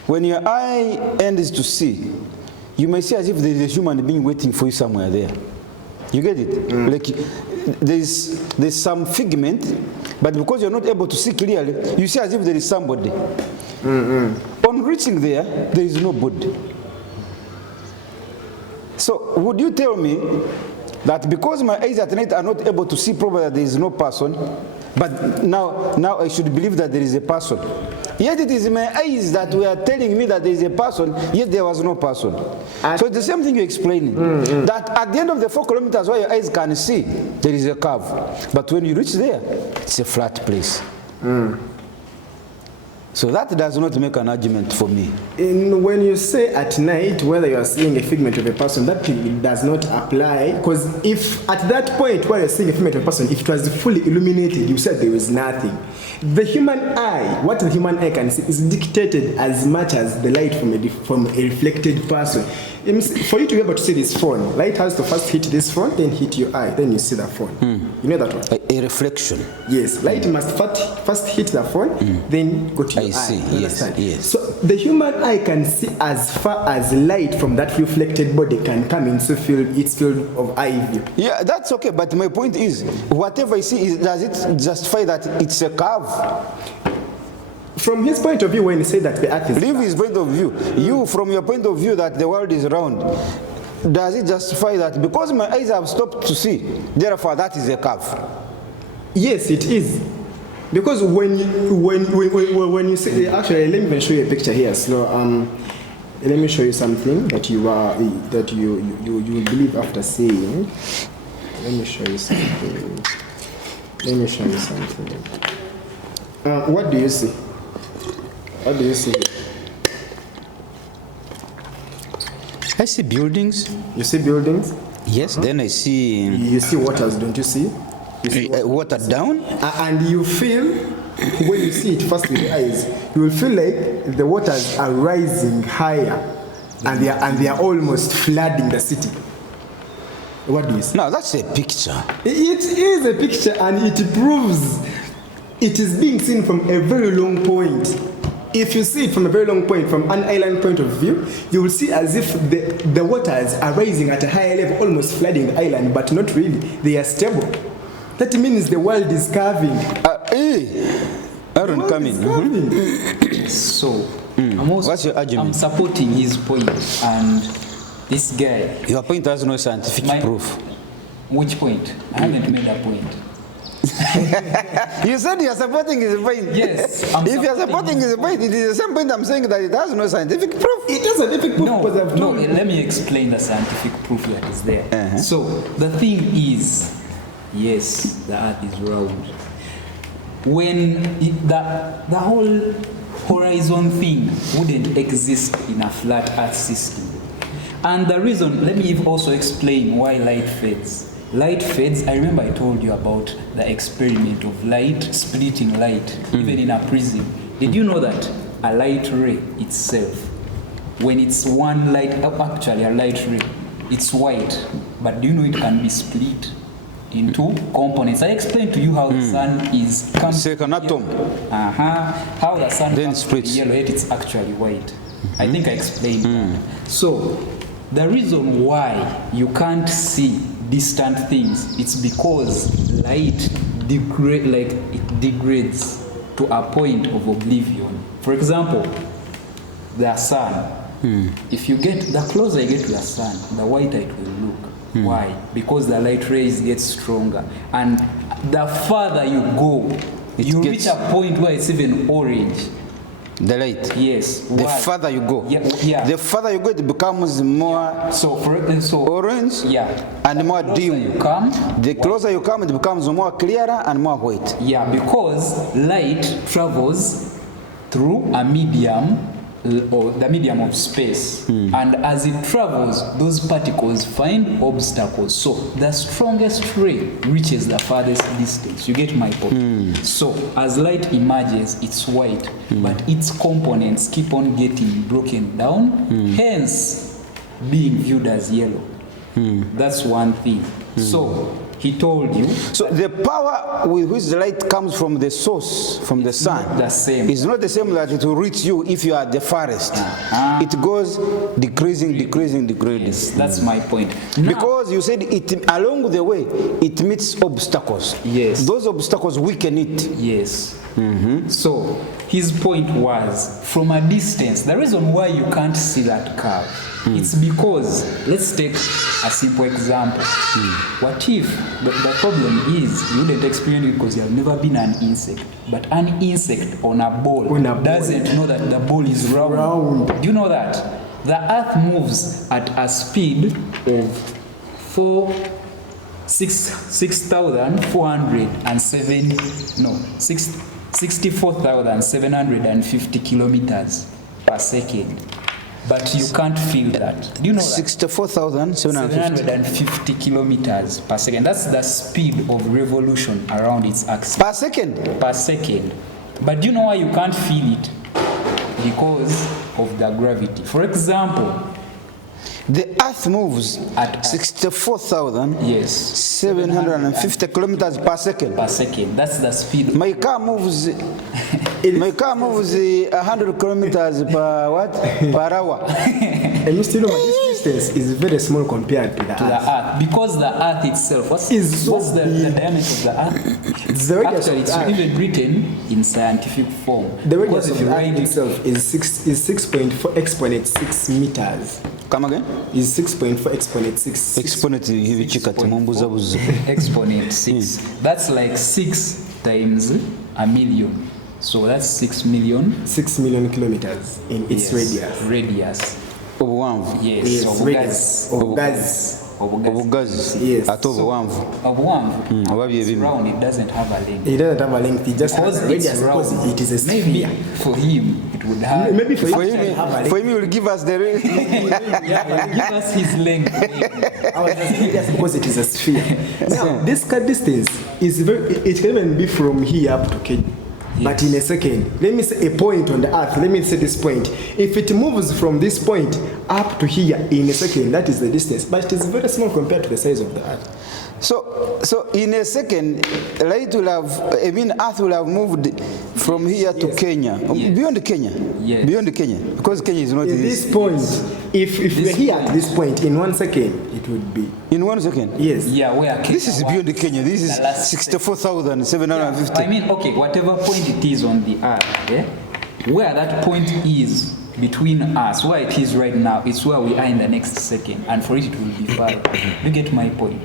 when your eye ends to see, you may see as if there is a human being waiting for you somewhere there. You get it? Like there's some figment, but because you're not able to see clearly, you see as if there is somebody. On reaching there, there is nobody. So would you tell me that because my eyes at night are not able to see properly that there is no person, but now I should believe that there is a person? Yet it is my eyes that were telling me that there is a person, yet there was no person. So it's the same thing you're explaining. That at the end of the 4 kilometers where your eyes can see, there is a curve. But when you reach there, it's a flat place. So that does not make an argument for me. When you say at night, whether you are seeing a figment of a person, that does not apply. Because if at that point where you're seeing a figment of a person, if it was fully illuminated, you said there was nothing. The human eye, what the human eye can see, is dictated as much as the light from a reflected person. For you to be able to see this phone, light has to first hit this phone, then hit your eye, then you see the phone. You know that one? A reflection. Yes, light must first hit the phone, then go to your eye. I see, yes. So the human eye can see as far as light from that reflected body can come into its field of eye view. Yeah, that's okay, but my point is, whatever I see, does it justify that it's a curve? From his point of view, when he said that the earth is leave his point of view. You, from your point of view that the world is round, does it justify that because my eyes have stopped to see, therefore that is a curve? Yes, it is. Because when you say, actually, let me even show you a picture here. So, let me show you something that you will believe after seeing. Let me show you something. What do you see? What do you see? I see buildings. You see buildings? Yes, then I see... You see waters, don't you see? You see water down? And you feel, when you see it first with your eyes, you will feel like the waters are rising higher and they are almost flooding the city. What do you see? No, that's a picture. It is a picture, and it proves it is being seen from a very long point. If you see it from a very long point, from an island point of view, you will see as if the waters are rising at a higher level, almost flooding the island, but not really. They are stable. That means the world is curving. Aaron, come in. So, what's your argument? I'm supporting his point, and this guy... Your point has no scientific proof. Which point? I haven't made a point. You said you're supporting his point. Yes. If you're supporting his point, it is the same point I'm saying that it has no scientific proof. It has scientific proof. No, let me explain the scientific proof that is there. So, the thing is, yes, the earth is round. When the whole horizon thing wouldn't exist in a flat earth system. And the reason, let me also explain why light fades. Light fades, I remember I told you about the experiment of light, splitting light, even in a prism. Did you know that a light ray itself, when it's one light, actually a light ray, it's white, but do you know it can be split? into components. I explained to you how the sun is Second atom. How the sun Then comes to splits. yellow, yet it's actually white. I think I explained that. So the reason why you can't see distant things, it's because light degrades to a point of oblivion. For example, the sun. If you get, the closer you get to the sun, the whiter it will look. Why? Because the light rays get stronger, and the farther you go, you reach a point where it's even orange. The light. Yes. The Why? further you go. Yeah. The further you go, it becomes more So orange yeah. and more The closer dim. you come, The closer you come, it becomes more clearer and more white. yeah, because light travels through a medium or the medium of space, and as it travels, those particles find obstacles. So the strongest ray reaches the farthest distance. You get my point? So as light emerges, it's white, but its components keep on getting broken down, hence being viewed as yellow. That's one thing. So he told you So the power with which the light comes from the source, from the sun, the same. is not the same that it will reach you if you are the farthest. It goes decreasing. Yes, that's my point. Now, Because you said it along the way, it meets obstacles. Yes. Those obstacles weaken it. yes. So his point was, from a distance, the reason why you can't see that curve, it's because, let's take a simple example. What if the problem is you wouldn't experience it because you have never been an insect, but an insect on a ball doesn't know that the ball is round. Do you know that? The earth moves at a speed of 64,750 kilometers per second. But you can't feel that. Do you know that? 64,750 750 kilometers per second. That's the speed of revolution around its axis per second. per second. But do you know why you can't feel it? Because of the gravity. For example, The earth moves At 64,750 yes, kilometers per second. per second. That's the speed. My car moves 100 kilometers per what? Per hour. And you still know this distance is very small compared to the To the Earth. earth, because the earth itself, what's Is so the diameter of the earth? It's the radius Actually, of it's the Earth. even written in scientific form. The Because radius if of you the write Earth it, itself is 6.4 exponent 6 meters. Come again? Is 6.4 exponent 6. Exponent hivi chikati mumbuza buza. exponent 6. That's like 6 times a million. So that's 6 million 6 million kilometers in its yes, radius. radius. Obuwanvu. Yes, Yes, of radius of gas. Obugazi. Yes. Ate obuwanvu. Oba bye It's bimu. round, it doesn't have a length. It doesn't have a length, it just has Because a it's radius because round. it is a Maybe sphere. for him it would have. Maybe for For you, him, it have a length. for him, he will give us the Yeah, give us his length. Our radius because it is a sphere. Now, this cut distance is very, it can even be from here up to Kenya. But in a second, let me say a point on the earth, let me say this point. If it moves from this point up to here in a second, that is the distance. But it is very small compared to the size of the earth. So in a second, light will have, I mean, Earth will have moved from here to Kenya, Yes. beyond Kenya, Yes. beyond Kenya, because Kenya is not In this. this point, if we're here at point. this point, in 1 second, it would be, In 1 second. yes. Yeah, where Kenya This is beyond was. Kenya. This is The last 64,750. I mean, okay, whatever point it is on the earth, yeah, where that point is between us, where it is right now, it's where we are in the next second, and for it it will be far. You get my point?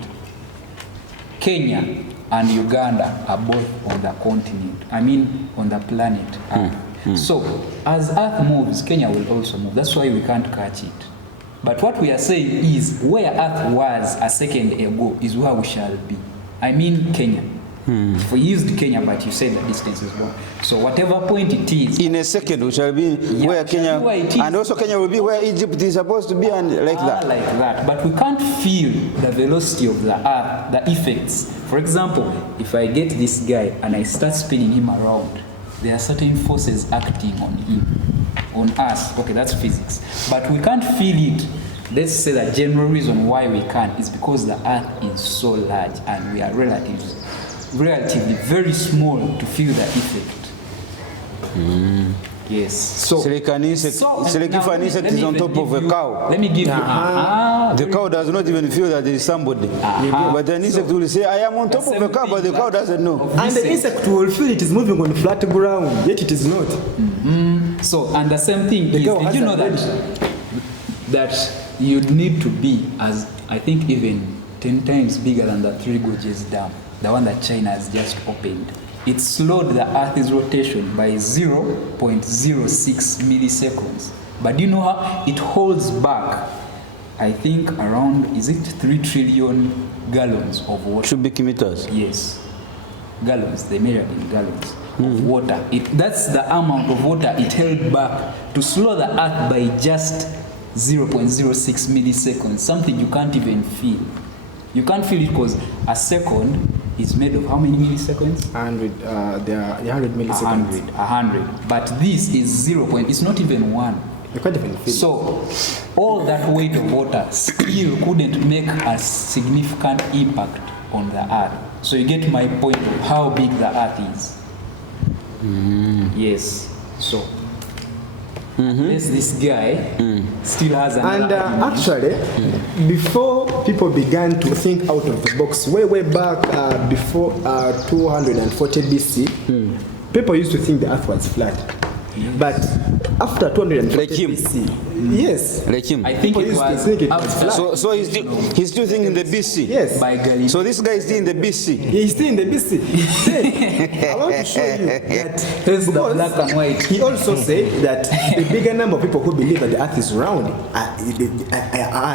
Kenya and Uganda are both on the continent, I mean on the planet Earth. So as Earth moves, Kenya will also move. That's why we can't catch it. But what we are saying is where Earth was a second ago is where we shall be. I mean Kenya. If we used Kenya, but you said the distance is wrong. So whatever point it is, In a second, we shall be where we shall Kenya, be where it is. and also Kenya will be where Egypt is supposed to be, and like that. like that. But we can't feel the velocity of the earth, the effects. For example, if I get this guy and I start spinning him around, there are certain forces acting on him, on us. Okay, that's physics. But we can't feel it let's say the general reason why we can't is because the Earth is so large and we are relatively very small to feel the effect. Yes. So, it's like an insect. It's like if an insect is on top of a cow. Let me give you. The cow does not even feel that there is somebody. But an insect will say, I am on top of a cow, but the cow doesn't know. And the insect will feel it is moving on flat ground, yet it is not. So, and the same thing is, did you know that you'd need to be, as I think even 10 times bigger than the Three Gorges Dam, the one that China has just opened. It slowed the Earth's rotation by 0.06 milliseconds. But do you know how it holds back, I think around, is it 3 trillion gallons of water? Cubic meters. Yes. Gallons, they measured in gallons of water. That's the amount of water it held back to slow the Earth by just 0.06 milliseconds, something you can't even feel. You can't feel it because a second is made of how many milliseconds? 100, there are 100 milliseconds. 100. But this is 0. It's not even 1. You can't even feel it. So, all that weight of water still couldn't make a significant impact on the Earth. So you get my point of how big the Earth is. Yes. So, unless this guy still has an actually, before people began to think out of the box, way back before 240 BC, people used to think the Earth was flat. But after 240 BC, yes, like him. I think people it used to was think it was flat. So he's still thinking the BC. Yes. by Galileo. So this guy is still in the BC. He's still in the BC. Then, I want to show you that Here's the because black and white. he also said that a bigger number of people who believe that the Earth is round are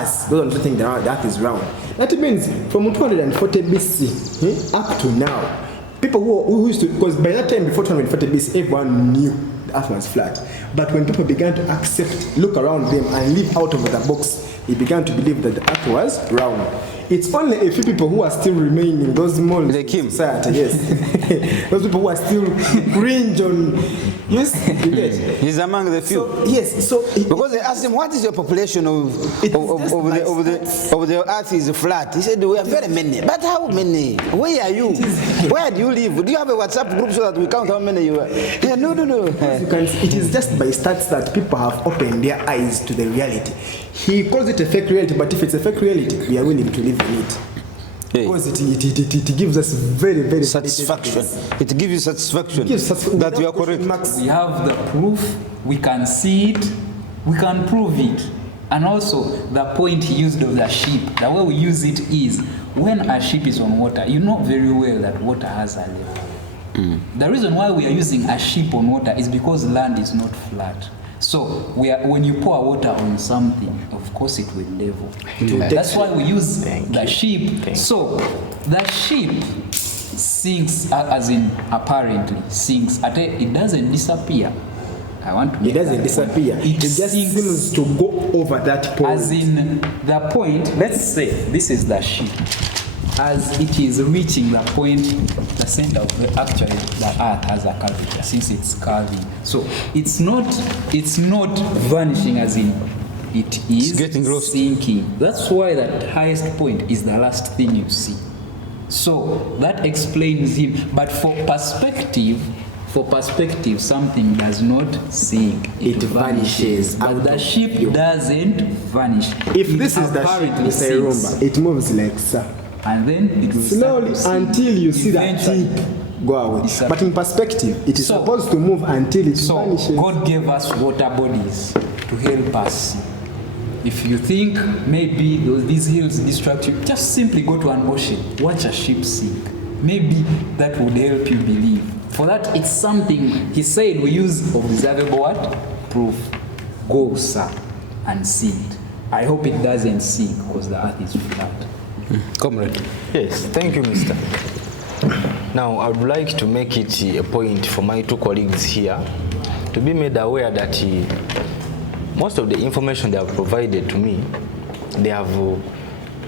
us. Those who think the Earth is round. That means from 240 BC up to now, people who used to, because by that time before 240 BC, everyone knew the Earth was flat. But when people began to look around them and live out of the box, they began to believe that the Earth was round. It's only a few people who are still remaining, those molds like him. society, yes. Those people who are still cringe on, yes, you get. He's among the few. So, yes, so Because they asked him, what is your population of the Earth is flat? He said, we are very many. But how many? Where are you? Where do you live? Do you have a WhatsApp group so that we count how many you are? Yeah, no. you can, it is just by stats that people have opened their eyes to the reality. He calls it a fake reality, but if it's a fake reality, we are willing to live in it. Hey. Because it gives us very, very Satisfaction. It gives you satisfaction Gives us that you are correct. We have the proof, we can see it, we can prove it. And also, the point he used of the ship, the way we use it is, when a ship is on water, you know very well that water has a level. The reason why we are using a ship on water is because land is not flat. So when you pour water on something, of course it will level. That's why we use the ship. So the ship sinks, as in apparently sinks. It doesn't disappear. I want to. It doesn't disappear. It just seems to go over that point. As in the point. Let's say this is the ship. As it is reaching the point, the center of the Earth has a curvature since it's curving. So it's not vanishing as in it is getting lost. sinking. That's why that highest point is the last thing you see. So that explains him. But for perspective, something does not sink. It vanishes. But the ship doesn't vanish. If this is the ship, Mr. Rumba, it moves like so. And then it will slowly until you see that tip go away. But in perspective, it is supposed to move until it vanishes. God gave us water bodies to help us see. If you think maybe these hills distract you, just simply go to an ocean, watch a ship sink. Maybe that would help you believe. For that, it's something he said we use observable what? Proof. Go, sir, and see it. I hope it doesn't sink because the earth is flat. Comrade. Yes, thank you, Mr. Now, I would like to make it a point for my two colleagues here to be made aware that most of the information they have provided to me, they have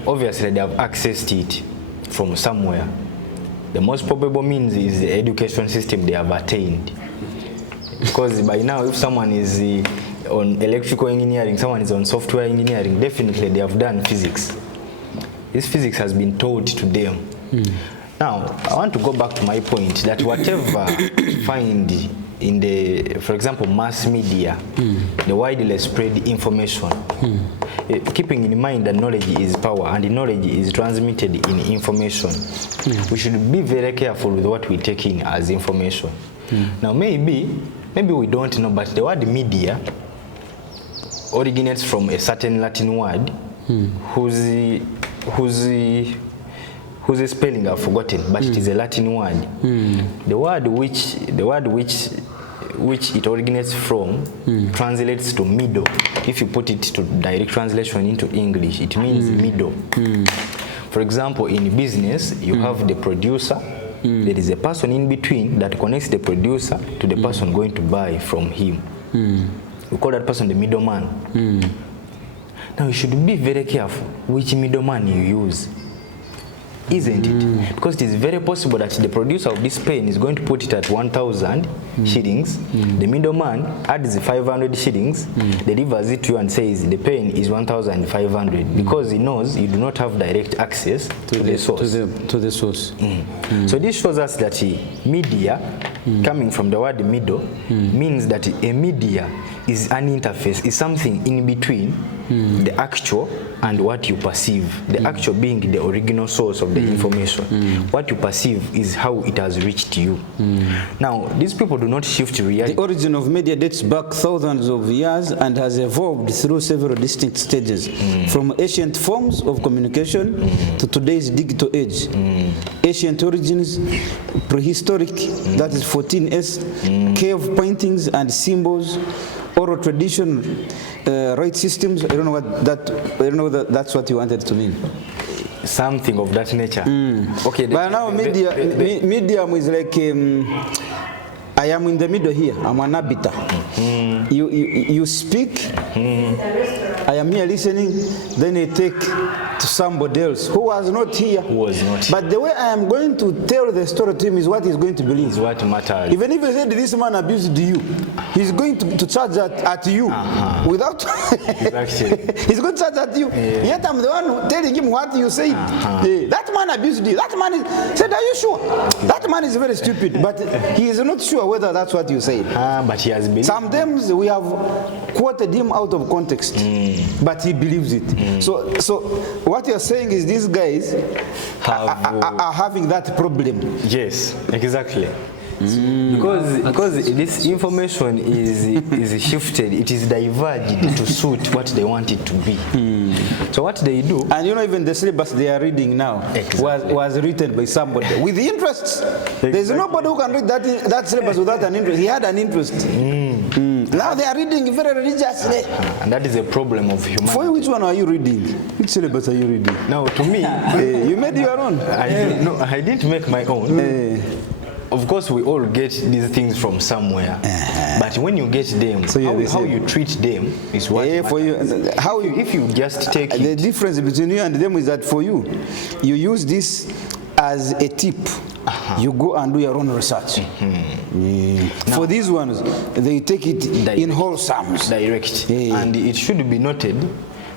obviously they have accessed it from somewhere. The most probable means is the education system they have attained. Because by now, if someone is on electrical engineering, someone is on software engineering, definitely they have done physics. This physics has been taught to them. Now, I want to go back to my point that whatever find in the, for example, mass media, the widely spread information, keeping in mind that knowledge is power and the knowledge is transmitted in information, we should be very careful with what we take in as information. Now, maybe we don't know, but the word media originates from a certain Latin word whose spelling I've forgotten, but it is a Latin word. The word which it originates from translates to middle. If you put it to direct translation into English, it means middle. For example, in business, you have the producer. There is a person in between that connects the producer to the person going to buy from him. We call that person the middleman. Now you should be very careful which middleman you use, isn't it? Because it is very possible that the producer of this pen is going to put it at 1,000 shillings. The middleman adds 500 shillings, delivers it to you and says the pen is 1,500 because he knows you do not have direct access to the source. To the source. So this shows us that media, coming from the word middle, means that a media is an interface, is something in between the actual and what you perceive. The actual being the original source of the information. What you perceive is how it has reached you. Now, these people do not shift reality. The origin of media dates back thousands of years and has evolved through several distinct stages, from ancient forms of communication to today's digital age. Ancient origins, prehistoric, that is 14S, cave paintings and symbols, oral tradition, right systems. I don't know what that. I don't know that that's what you wanted to mean. Something of that nature. Okay. But now medium is like I am in the middle here. I'm an arbiter. You speak. I am here listening. Then I take to somebody else who was not here. Who was not. But the way I am going to tell the story to him is what he's going to believe. Is what matters. Even if he said this man abused you, he's going to charge at you without. He's going to charge at you. Yet I'm the one telling him what you said. That man abused you. That man said, "Are you sure?" That man is very stupid, but he is not sure whether that's what you said. But he has believed. Sometimes we have quoted him out of context, but he believes it. So what you're saying is these guys are having that problem. Yes, exactly. Because this information is shifted, it is diverged to suit what they want it to be. So what they do, and you know, even the syllabus they are reading now was written by somebody with interests. There's nobody who can read that syllabus without an interest. He had an interest. Now they are reading very religiously. And that is a problem of humanity. For you, which one are you reading? Which syllabus are you reading? Now, to me, you made your own. No, I didn't make my own. Of course, we all get these things from somewhere. But when you get them, so how you treat them is what for you. If you just take the difference between you and them is that for you use this as a tip. You go and do your own research. For these ones, they take it in whole sums. Direct. And it should be noted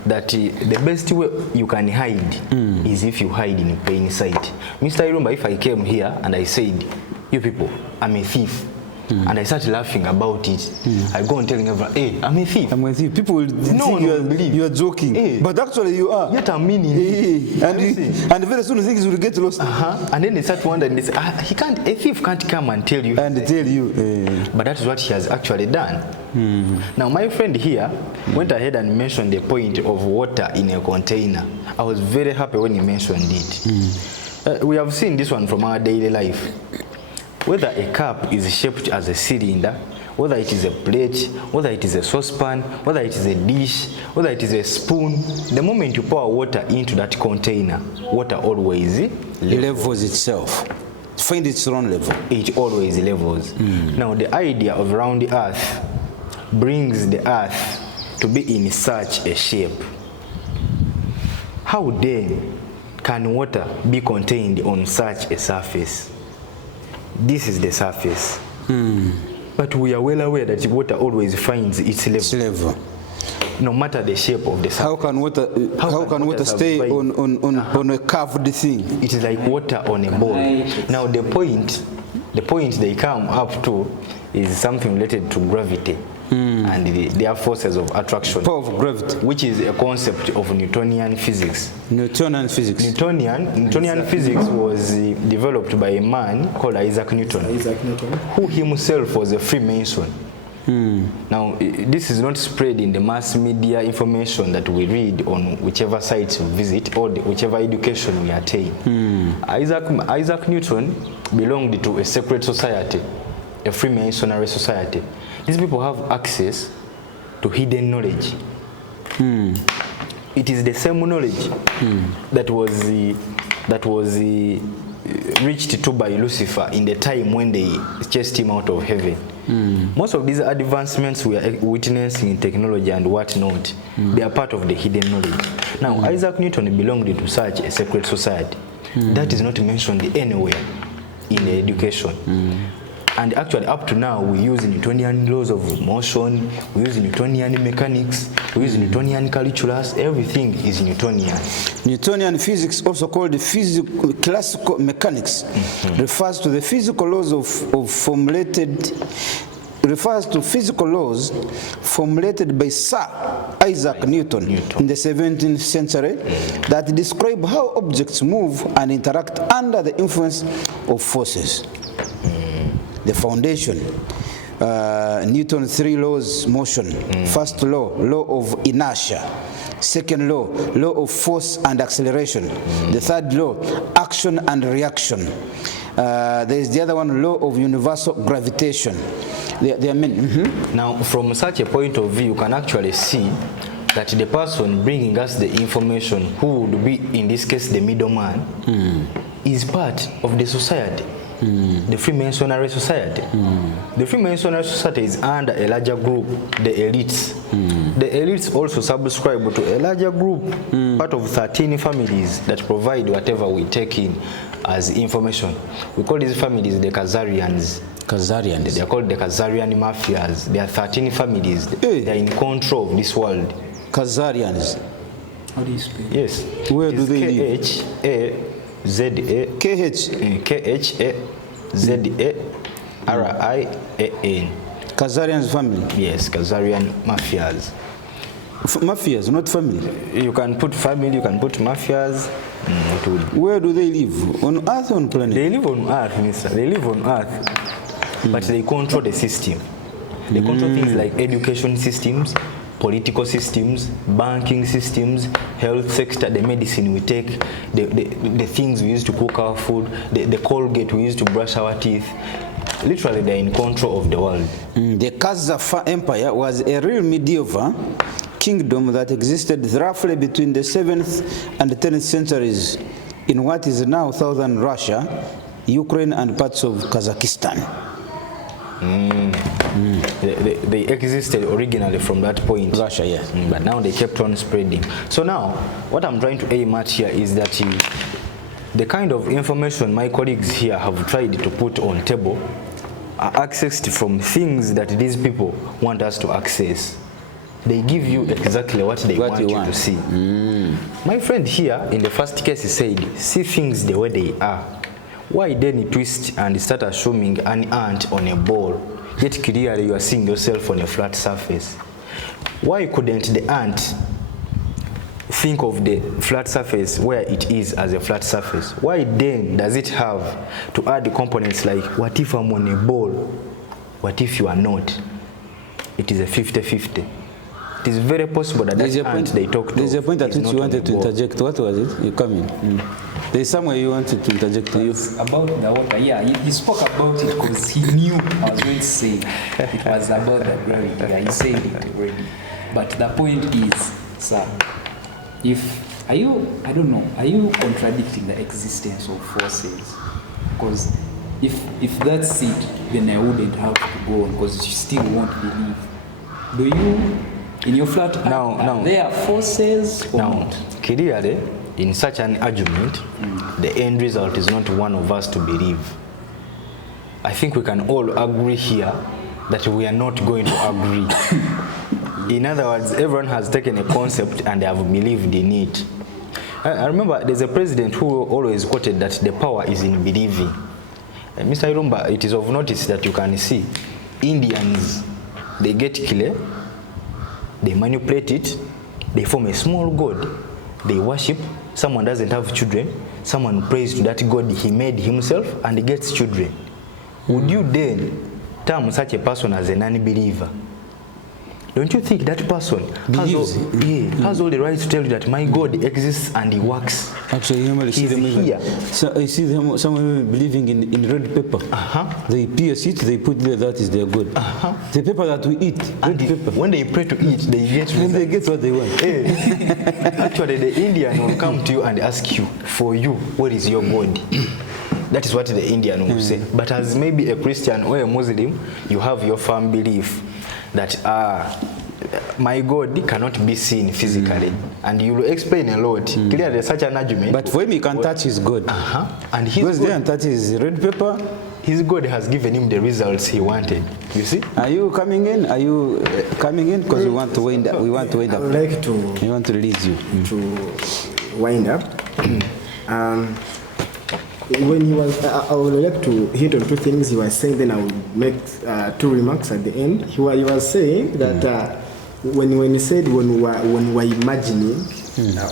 that the best way you can hide is if you hide in plain sight. Mr. Irumba, if I came here and I said, "You people, I'm a thief," and I start laughing about it, I go and telling everyone, "Hey, I'm a thief." I'm a thief. People will think you are joking, but actually you are. Yet I'm meaning. And very soon things will get lost. And then they start wondering, they say, a thief can't come and tell you. But that's what he has actually done. Now my friend here went ahead and mentioned the point of water in a container. I was very happy when he mentioned it. We have seen this one from our daily life. Whether a cup is shaped as a cylinder, whether it is a plate, whether it is a saucepan, whether it is a dish, whether it is a spoon, the moment you pour water into that container, water always levels itself. Find its own level. It always levels. Now the idea of round the earth brings the earth to be in such a shape. How then can water be contained on such a surface? This is the surface. But we are well aware that water always finds its level. No matter the shape of the surface. How can water stay on a curved thing? It is like water on a ball. Now the point they come up to is something related to gravity and their forces of attraction. Power of gravity. Which is a concept of Newtonian physics. Newtonian physics. Newtonian physics was developed by a man called Isaac Newton, who himself was a Freemason. Now, this is not spread in the mass media information that we read on whichever sites we visit or whichever education we attain. Isaac Newton belonged to a secret society, a Freemasonry society. These people have access to hidden knowledge. It is the same knowledge that was reached to by Lucifer in the time when they chased him out of heaven. Most of these advancements we are witnessing in technology and whatnot, they are part of the hidden knowledge. Now, Isaac Newton belonged to such a secret society. That is not mentioned anywhere in the education. And actually, up to now, we use Newtonian laws of motion, we use Newtonian mechanics, we use Newtonian calculus, everything is Newtonian. Newtonian physics, also called the classical mechanics, refers to the physical laws physical laws formulated by Sir Isaac Newton in the 17th century that describe how objects move and interact under the influence of forces. The foundation, Newton's 3 laws motion. First law of inertia. Second law of force and acceleration. The third law, action and reaction. There is the other one, law of universal gravitation. They are many. Now, from such a point of view, you can actually see that the person bringing us the information, who would be, in this case, the middleman, is part of the society. The Freemasonry society. The Freemasonry society is under a larger group, the elites. The elites also subscribe to a larger group, part of 13 families that provide whatever we take in as information. We call these families the Khazarians. They are called the Khazarian mafias. There are 13 families. They are in control of this world. Khazarians. How do you spell? Yes. Where do they live? Khazarian. Khazarian's family? Yes, Khazarian mafias. Mafias, not family? You can put family, you can put mafias. Where do they live? On Earth or on planet? They live on Earth, mister. They live on Earth. But they control the system. They control things like education systems, political systems, banking systems, health sector, the medicine we take, the things we use to cook our food, the Colgate we use to brush our teeth. Literally, they're in control of the world. The Khazar Empire was a real medieval kingdom that existed roughly between the 7th and the 10th centuries in what is now southern Russia, Ukraine, and parts of Kazakhstan. They existed originally from that point. Russia, yes. But now they kept on spreading. So now, what I'm trying to aim at here is that the kind of information my colleagues here have tried to put on table are accessed from things that these people want us to access. They give you exactly what they want you to see. My friend here, in the first case, he said, see things the way they are. Why then you twist and start assuming an ant on a ball, yet clearly you are seeing yourself on a flat surface? Why couldn't the ant think of the flat surface where it is as a flat surface? Why then does it have to add the components like, what if I'm on a ball? What if you are not? It is a 50-50. It is very possible that that ant they talk to. There's a point at which you wanted to interject. What was it? You come in. There's somewhere you wanted to interject to you. About the water, yeah. He spoke about it because he knew I was going to say it was about the gravity. Yeah, he said it already. But the point is, sir, are you contradicting the existence of forces? Because if that's it, then I wouldn't have to go on, because you still won't believe. Do you, in your flat earth, are there forces or not? Clearly, in such an argument, the end result is not one of us to believe. I think we can all agree here that we are not going to agree. In other words, everyone has taken a concept and they have believed in it. I remember there's a president who always quoted that the power is in believing. Mr. Irumba, it is of notice that you can see Indians, they get clay, they manipulate it, they form a small god, they worship, someone doesn't have children, someone prays to that god he made himself and he gets children. Would you then term such a person as a non-believer? Don't you think that person has all the right to tell you that my God exists and he works? Actually, I see them here. So I see them, someone believing in red pepper. They pierce it, they put there, that is their God. The pepper that we eat, red pepper. When they pray to eat, they get and they get what they want. Actually, the Indian will come to you and ask you, for you, what is your God? That is what the Indian will say. But as maybe a Christian or a Muslim, you have your firm belief that my God cannot be seen physically, and you will explain a lot. Clearly, such an argument. But for him, he can touch his God. And he goes there and touches his red pepper. His God has given him the results he wanted. You see? Are you coming in? Are you coming in? Because we want to wind up. We want to wind up. I would like to. We want to release you to wind up. When he was, I would like to hit on two things he was saying. Then I will make two remarks at the end. He was saying that when he said when we were imagining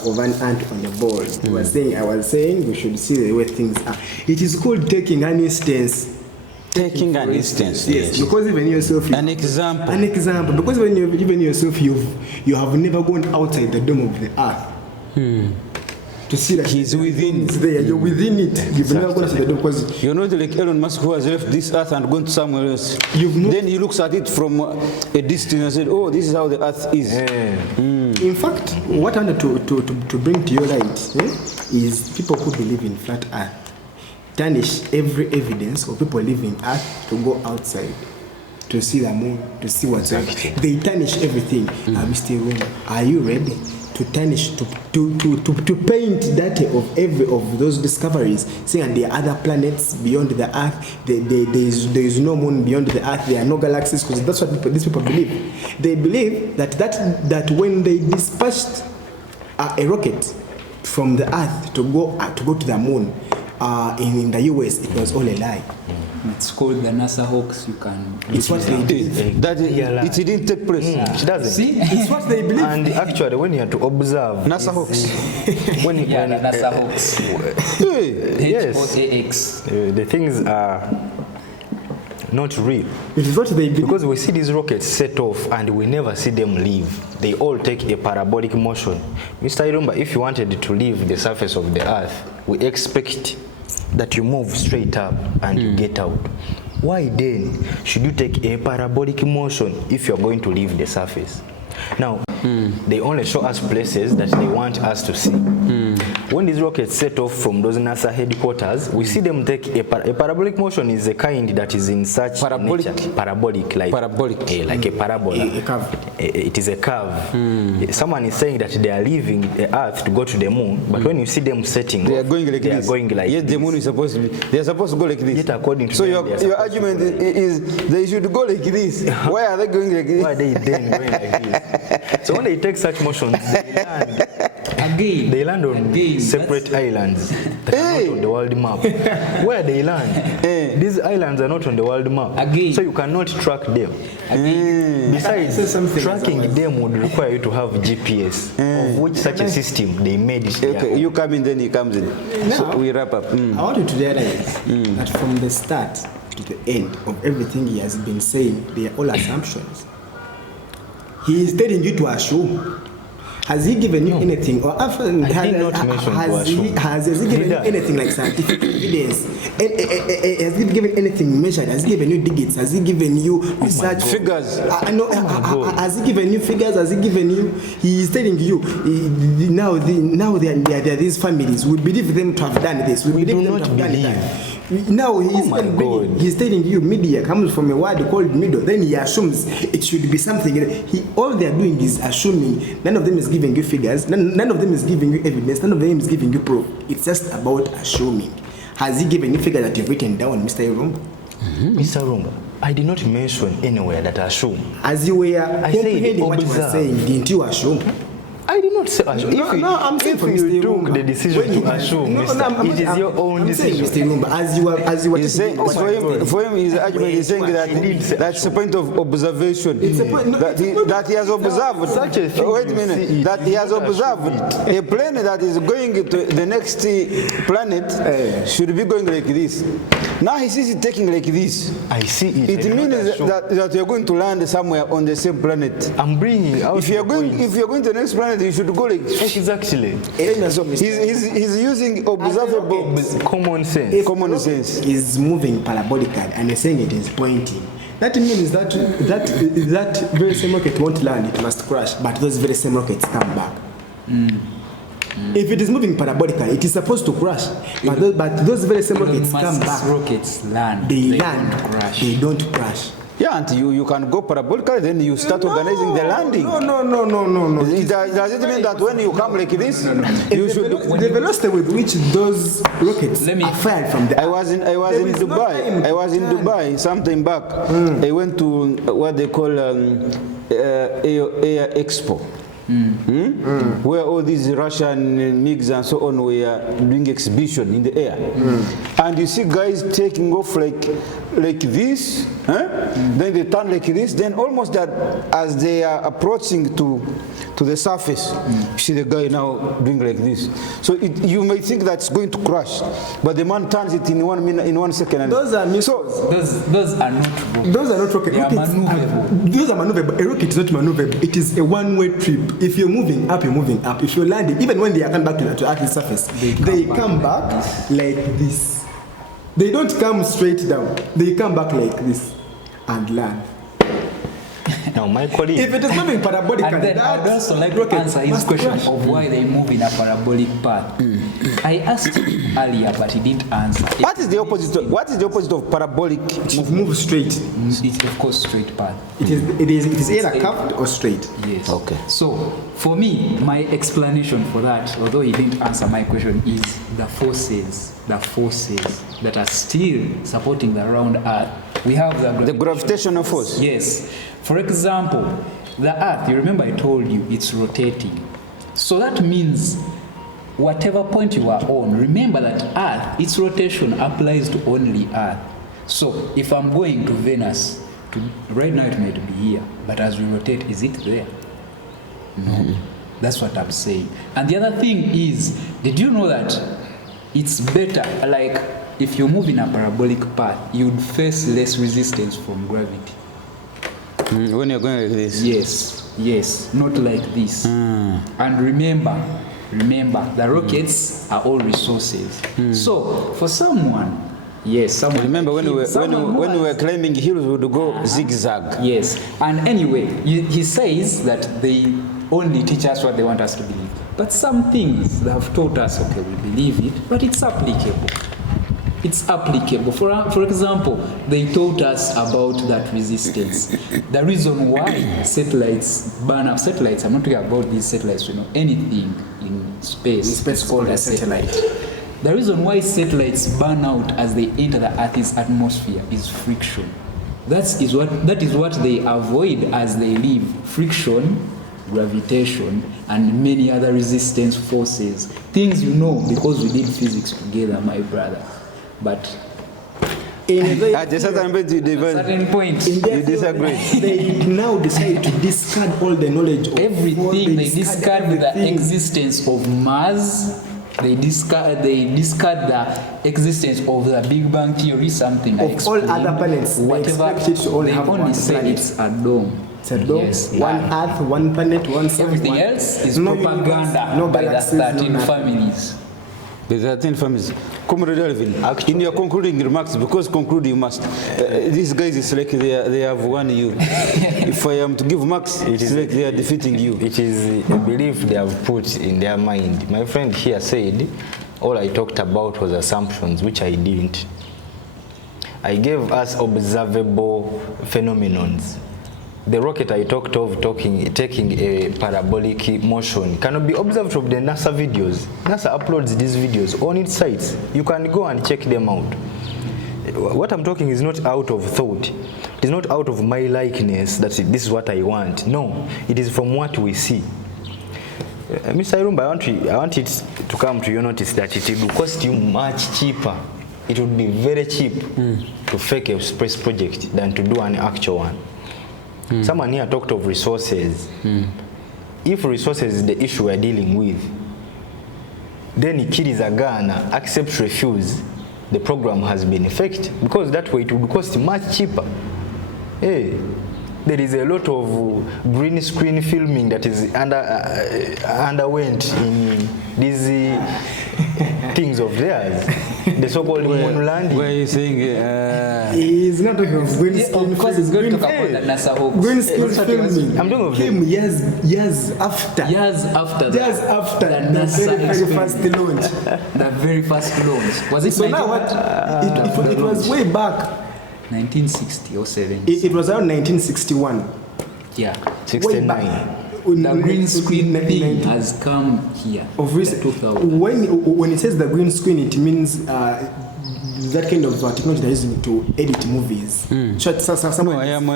of an ant on a ball, he was saying, I was saying we should see the way things are. It is called taking an instance. Taking an instance, yes. Because even yourself, an example. An example. Because when even yourself, you have never gone outside the dome of the earth. To see that he's within. It's there. You're within it. You've never gone to the door because you're not like Elon Musk who has left this earth and gone somewhere else. Then he looks at it from a distance and said, "Oh, this is how the earth is." In fact, what I wanted to bring to your light is people who believe in flat earth tarnish every evidence of people living earth to go outside to see the moon, to see what's there. They tarnish everything. Mr. Room, are you ready to tarnish, to paint that of every of those discoveries, saying there are other planets beyond the earth, there is no moon beyond the earth, there are no galaxies? Because that's what these people believe. They believe that when they dispatched a rocket from the earth to go to the moon in the US, it was all a lie. It's called the NASA hoax. You can. It's what they did. That it didn't take place. She doesn't. See, it's what they believe. And actually, when you have to observe NASA hoax, when the NASA hoax, yes, the things are not real. It is what they believe. Because we see these rockets set off and we never see them leave. They all take a parabolic motion. Mr. Irumba, if you wanted to leave the surface of the earth, we expect that you move straight up and you get out. Why then should you take a parabolic motion if you're going to leave the surface? Now, they only show us places that they want us to see. When these rockets set off from those NASA headquarters, we see them take a parabolic motion is a kind that is in such parabolic nature. Parabolic, like like a parabola. A curve. It is a curve. Someone is saying that they are leaving the Earth to go to the moon, but when you see them setting they off, are going like they this. are going like yes, this. the moon is supposed to be. They are supposed to go like this. Yet according to so them, your argument is they should go like this. Why are they going like this? Why are they then going like this? So when they take such motions, they land. They land on separate islands that are not on the world map. Where they land, these islands are not on the world map. So you cannot track them. Besides, tracking them would require you to have GPS, of which such a system they made it. Okay, you come in, then he comes in. Now, so we wrap up. I want you to realize that from the start to the end of everything he has been saying, they are all assumptions. He is telling you to assume. Has he given you anything, or has he given you anything like scientific evidence? Has he given anything measured? Has he given you digits? Has he given you research figures? Has he given you figures? Has he given you? He is telling you now there are these families. We believe them to have done this. We believe them to have done that. Now he's telling you media comes from a word called middle. Then he assumes it should be something. All they are doing is assuming. None of them is giving you figures. None of them is giving you evidence. None of them is giving you proof. It's just about assuming. Has he given you figures that you've written down, Mr. Irum? Mr. Runga, I did not mention anywhere that assume. As you were comprehending what you were saying, didn't you assume? I did not say assume. I'm saying if you took the decision to assume, it is your own decision. Saying, Mr. Rumba, as you were saying, for him, his argument is saying that that's a point of observation. That he has observed. Such a thing. Wait a minute. That he has observed a planet that is going to the next planet should be going like this. Now he sees it taking like this. I see it. It means that you're going to land somewhere on the same planet. I'm bringing out. If you're going to the next planet, you should go like exactly. So he's using observable common sense. If common sense is moving parabolically and you're saying it is pointing. That means that very same rocket won't land, it must crash, but those very same rockets come back. If it is moving parabolically, it is supposed to crash, but those very same rockets come back. Rockets land. They land, they don't crash. Yeah, and you can go parabolically, then you start organizing the landing. No. Does it mean that when you come like this, you should... The velocity with which those rockets are fired from the... I was in Dubai sometime back. I went to what they call Air Expo. Where all these Russian MiGs and so on were doing exhibition in the air. And you see guys taking off like this, then they turn like this, then almost that as they are approaching to the surface, you see the guy now doing like this. So you may think that's going to crash, but the man turns it in 1 minute, in 1 second. Those are those are not rockets. Those are not rockets. They are maneuverable. Those are maneuverable. A rocket is not maneuverable. It is a one-way trip. If you're moving up, you're moving up. If you're landing, even when they are coming back to Earth's surface, they come back like this. They don't come straight down. They come back like this and land. Now, my colleague. If it is moving parabolically, and then I'd also like to answer his question of why they move in a parabolic path. I asked him earlier, but he didn't answer. What is the opposite of parabolic? Move straight. It's of course straight path. It is either curved or straight. Yes. Okay. So for me, my explanation for that, although he didn't answer my question, is the forces that are still supporting the round Earth. We have the gravitational force. Yes. For example, the Earth, you remember I told you it's rotating. So that means whatever point you are on, remember that Earth, its rotation applies to only Earth. So if I'm going to Venus, right now it might be here, but as we rotate, is it there? No. That's what I'm saying. And the other thing is, did you know that it's better, like if you move in a parabolic path, you'd face less resistance from gravity. When you're going like this? Yes, not like this. And remember, the rockets are all resources. So for someone, remember when we were climbing hills, we would go zigzag. Yes, and anyway, he says that they only teach us what they want us to believe. But some things they have taught us, okay, we believe it, but it's applicable. It's applicable. For example, they taught us about that resistance. The reason why satellites burn up satellites, I'm not talking about these satellites, anything in space is called a satellite. The reason why satellites burn out as they enter the Earth's atmosphere is friction. That is what they avoid as they leave. Friction, gravitation, and many other resistance forces. Things you know because we did physics together, my brother. But at a certain point, you disagree. They now decide to discard all the knowledge of everything. They discard the existence of Mars. They discard the existence of the Big Bang Theory, something of all other planets. Whatever, they only say it's a dome. It's a dome. Yes, one Earth, one planet, one sun. Everything else is propaganda by the 13 families. The 13 families. Comrade Alvin, in your concluding remarks, because conclude you must, these guys, it's like they have won you. If I am to give marks, it's like they are defeating you. It is a belief they have put in their mind. My friend here said, all I talked about was assumptions, which I didn't. I gave us observable phenomenons. The rocket I talked of taking a parabolic motion cannot be observed from the NASA videos. NASA uploads these videos on its sites. You can go and check them out. what I'm talking is not out of thought. It is not out of my likeness that this is what I want. No, it is from what we see. Mr. Irumba, I want it to come to your notice that it will cost you much cheaper. It would be very cheap to fake a space project than to do an actual one. Someone here talked of resources. If resources is the issue we're dealing with, then Ikirizagana accept refuse, the program has been faked, because that way it would cost much cheaper. Hey, there is a lot of green screen filming that is underwent in these things of theirs. The so-called moon landing. Where are you saying? He's not talking of green screen. Of course, he's going to talk about the NASA hoax. Green screen filming. I'm talking of came years after. Years after the NASA very first launch. The very first launch. Was it So now what? It was way back. 1960 or 70. It was around 1961. Yeah. 69. The green screen thing has come here. Of recent, 2000. when it says the green screen, it means that kind of technology that is used to edit movies. No, I am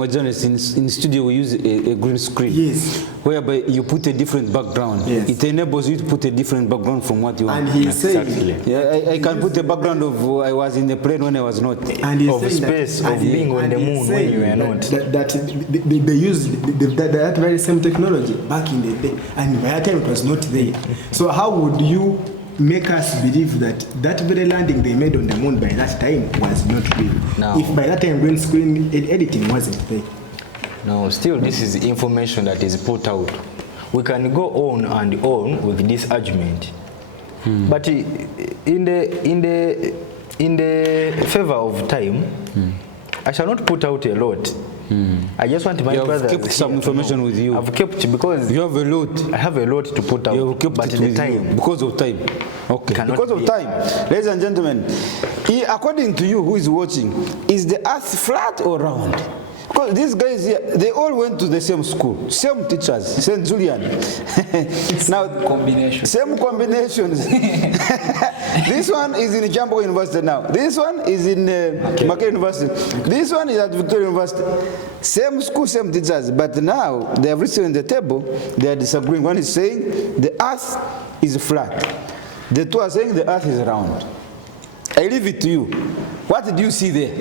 a journalist. In studio, we use a green screen. Yes. Whereby you put a different background. Yes. It enables you to put a different background from what you want. And he's saying, I can put a background of I was in the plane when I was not. and he's Of saying space, that, of being on the moon when you were not. That they used that very same technology back in the day, and by that time it was not there. So how would you make us believe that that very landing they made on the moon by that time was not real? No. If by that time green screen editing wasn't there. No, still this is information that is put out. We can go on and on with this argument, but in the favor of time, I shall not put out a lot. I just want my brother. I've kept some information with you. I've kept because You have a lot. I have a lot to put out. You have kept but it the with time. you because of time. Okay. Cannot Because of be. time. Ladies and gentlemen, according to you who is watching, is the earth flat or round? Because these guys here, they all went to the same school, same teachers, St. Julian. Now, Combination. same combinations. This one is in Jambo University now. This one is in MAK University. This one is at Victoria University. Same school, same teachers. But now, they have written on the table, they are disagreeing. One is saying the earth is flat. The two are saying the earth is round. I leave it to you. What did you see there?